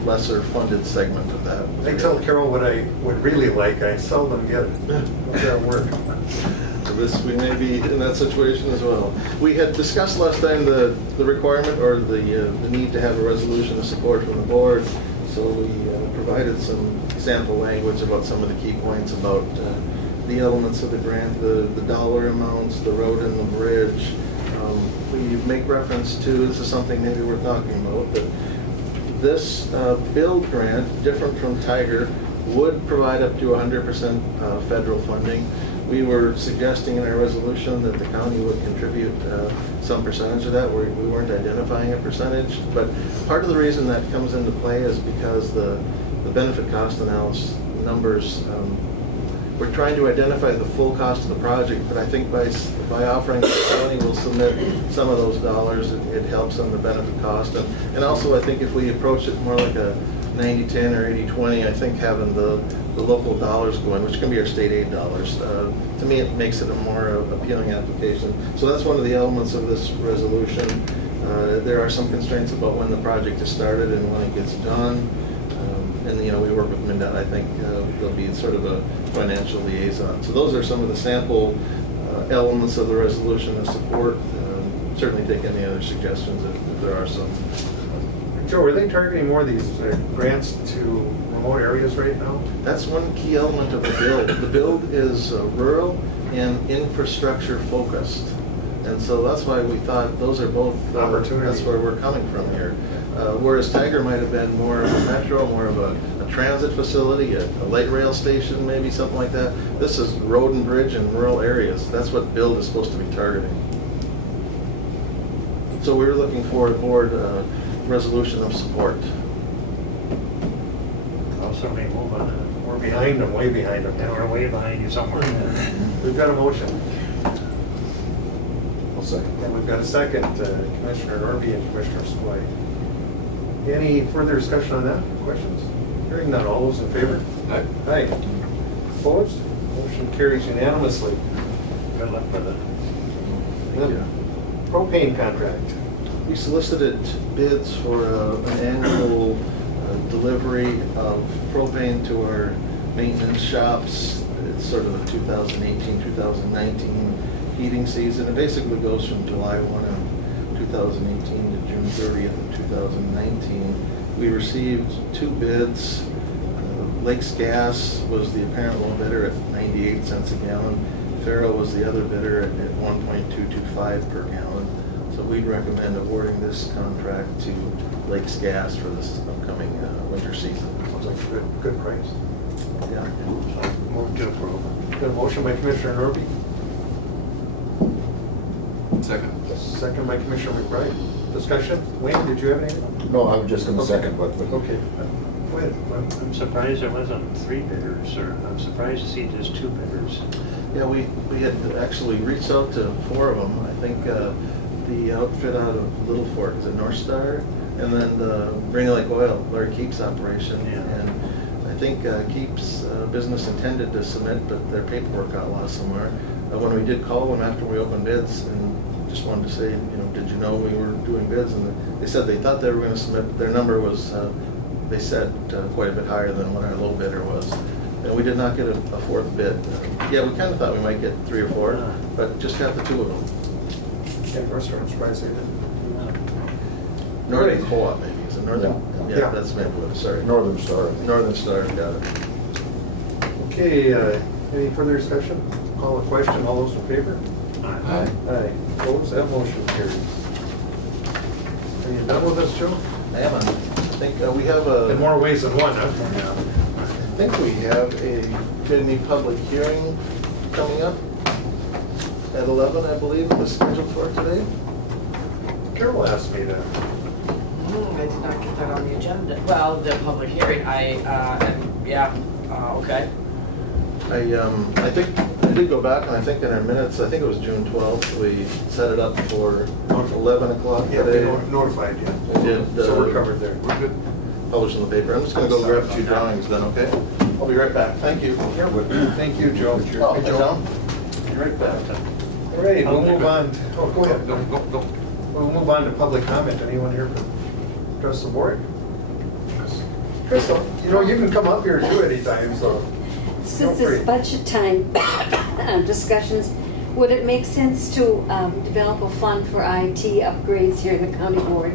lesser funded segment of that. I tell Carol what I would really like. I seldom get it. How's that work? This, we may be in that situation as well. We had discussed last time the requirement or the need to have a resolution of support from the board. So we provided some sample language about some of the key points about the elements of the grant, the dollar amounts, the road and the bridge. We make reference to, this is something maybe we're talking about, that this build grant, different from Tiger, would provide up to 100% federal funding. We were suggesting in our resolution that the county would contribute some percentage of that. We weren't identifying a percentage, but part of the reason that comes into play is because the benefit cost analysis numbers, we're trying to identify the full cost of the project, but I think by offering the county will submit some of those dollars, it helps on the benefit cost. And also I think if we approach it more like a 90-10 or 80-20, I think having the local dollars going, which can be our state aid dollars, to me it makes it a more appealing application. So that's one of the elements of this resolution. There are some constraints about when the project is started and when it gets done. And you know, we work with MnDOT. I think there'll be sort of a financial liaison. So those are some of the sample elements of the resolution of support. Certainly take any other suggestions if there are some. Joe, are they targeting more of these grants to remote areas right now? That's one key element of the build. The build is rural and infrastructure focused. And so that's why we thought those are both, that's where we're coming from here. Whereas Tiger might have been more of a metro, more of a transit facility, a light rail station, maybe something like that. This is road and bridge in rural areas. That's what build is supposed to be targeting. So we were looking for a board resolution of support. Oh, somebody move on it. We're behind them, way behind them. Yeah, we're way behind you somewhere. We've got a motion. I'll second. And we've got a second, Commissioner Norby and Commissioner Skoye. Any further discussion on that? Questions? Hearing none. All those in favor? Aye. Aye. Opposed? Motion carries unanimously. Good luck with it. Thank you. Propane contract. We solicited bids for an annual delivery of propane to our maintenance shops. It's sort of a 2018-2019 heating season. It basically goes from July 1 of 2018 to June 30th of 2019. We received two bids. Lakes Gas was the apparent low bidder at 98 cents a gallon. Farrell was the other bidder at 1.225 per gallon. So we'd recommend awarding this contract to Lakes Gas for this upcoming winter season. Sounds like a good price. Yeah. Move to approve. Got a motion by Commissioner Norby, Second. second by Commissioner McBride. Discussion? Wayne, did you have anything? No, I'm just gonna Okay. second what. Okay. Go ahead. I'm surprised there wasn't three bidders, or I'm surprised to see just two bidders. Yeah, we had actually reached out to four of them. I think the outfit out of Little Fork, is it North Star? And then the Rainy Lake Oil, Larry Keep's operation. Yeah. And I think Keep's business intended to submit, but their paperwork got lost somewhere. When we did call them after we opened bids and just wanted to say, you know, did you know we were doing bids? And they said they thought they were going to submit. Their number was, they said, quite a bit higher than what our low bidder was. and we did not get a fourth bid. Yeah, we kind of thought we might get 3 or 4, but just got the 2 of them. Yeah, first I'm surprised they didn't. Northern Great. Co-op maybe, is it Northern? Yeah. Yeah, that's maybe what, sorry. Northern Star. Northern Star, got it. Okay, any further discussion? Call a question, all those in favor? Aye. Aye. Opposed, that motion carries. Are you done with this, Joe? I am, I think we have a. In more ways than one, huh? I think we have a community public hearing coming up at 11, I believe, was scheduled for today. Carol asked me to. I did not get that on the agenda. Well, the public hearing, okay. I think, I did go back and I think in our minutes, I think it was June 12th, we set it up for 11 o'clock Yeah, today. we notified you. We did, So we're covered there. We're good. published in the paper. I'm just gonna go grab a few drawings then, okay? I'll be right back, thank you. Thank you, Joe. Oh, Hey, hey, Joe. Tom. Be right back. All right, we'll move on. Oh, go ahead. Go. We'll move on to public comment. Anyone here from address the board? Crystal, you know, you can come up here too anytime, so. Since feel free. it's budget time discussions, would it make sense to develop a fund for IT upgrades here in the county board?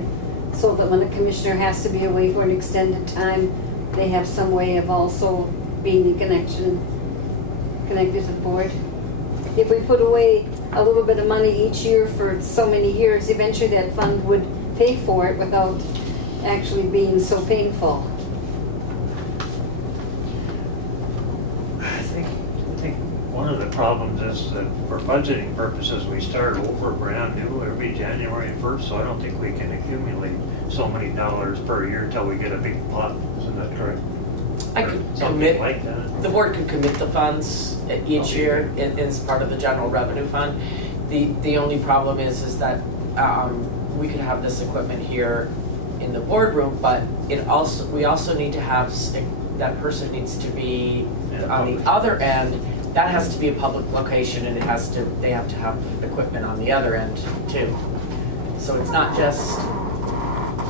So that when a commissioner has to be away for an extended time, they have some way of also being in connected to the board? If we put away a little bit of money each year for so many years, eventually that fund would pay for it without actually being so painful. I think one of the problems is that for budgeting purposes, we start over brand new every January 1st, so I don't think we can accumulate so many dollars per year until we get a big pot, isn't that correct? I Or could something commit, like that. the board could commit the funds each year as part of the general revenue fund. The only problem is that we could have this equipment here in the boardroom, but we also need to have, that person needs to be on the other end. That has to be a public location, and they have to have equipment on the other end too. So it's not just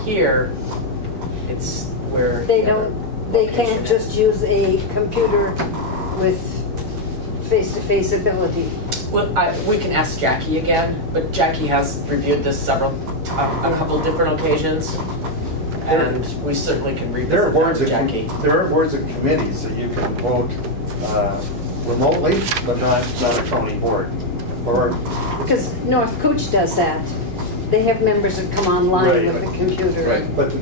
here, it's where. They the other they location can't is. just use a computer with face-to-face ability. Well, we can ask Jackie again, but Jackie has reviewed this a couple different occasions, and we certainly can There are revisit that boards with and Jackie. there are boards and committees that you can vote remotely, but not a county board. Or Because North Cooch does that. They have members that come online Right. with a computer. Right. But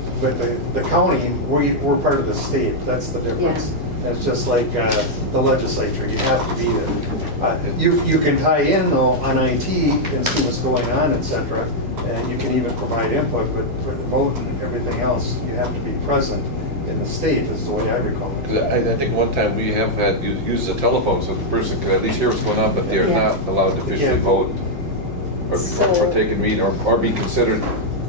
the county, we're part of the state, that's the difference. It's just like the legislature, you have to be there. You can tie in though on IT and see what's going on, et cetera, and you can even provide input, but for the vote and everything else, you have to be present in the state, is the way I recall it. 'Cause I think one time we have had, use the telephone so the person can at least hear what's going on, but they are Yeah. not allowed to They officially can't vote or So- take a meeting or be considered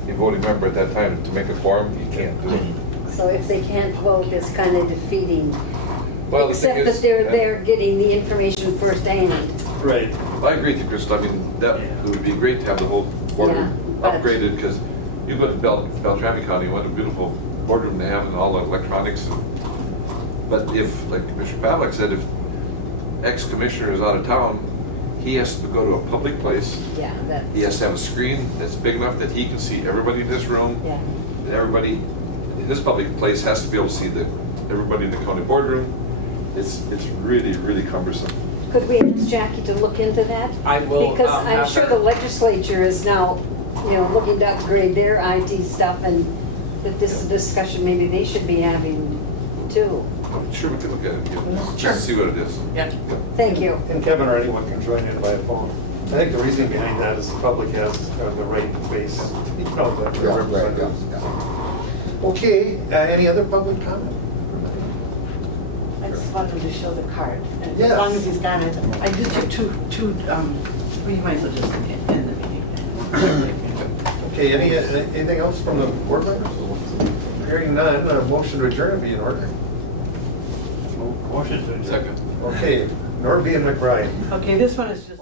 a voting member at that time. To make a quorum, you can't do it. So if they can't vote, it's kind of defeating. Well, the thing Except is, that they're getting the information firsthand. Right. I agree with you, Crystal. I mean, it would be great to have the whole boardroom but- upgraded, because you go to Beltrami County, what a beautiful boardroom they have and all the electronics. But if, like Commissioner Pavlik said, if ex-commissioner is out of town, he has to go to a public place. Yeah, that, He has to have a screen that's big enough that he can see everybody in this room. yeah. And everybody in this public place has to be able to see everybody in the county boardroom. It's really, really cumbersome. Could we ask Jackie to look into that? I will. Because I'm have sure her- the legislature is now, looking to upgrade their IT stuff, and that this is a discussion maybe they should be having too. I'm sure we can look at it, Sure. just to see what it is. Yeah. Thank you. And Kevin or anyone can join in by phone. I think the reasoning behind that is the public has the right to face, the representatives. Okay, any other public comment? I just wanted to show the card. And Yes. as long as he's got it, I just took two, well, you might as well just end the meeting. Okay, anything else from the board members? Hearing none, a motion to adjourn would be in order. Motion to adjourn. Second. Okay, Norby and McBride. Okay, this one is just.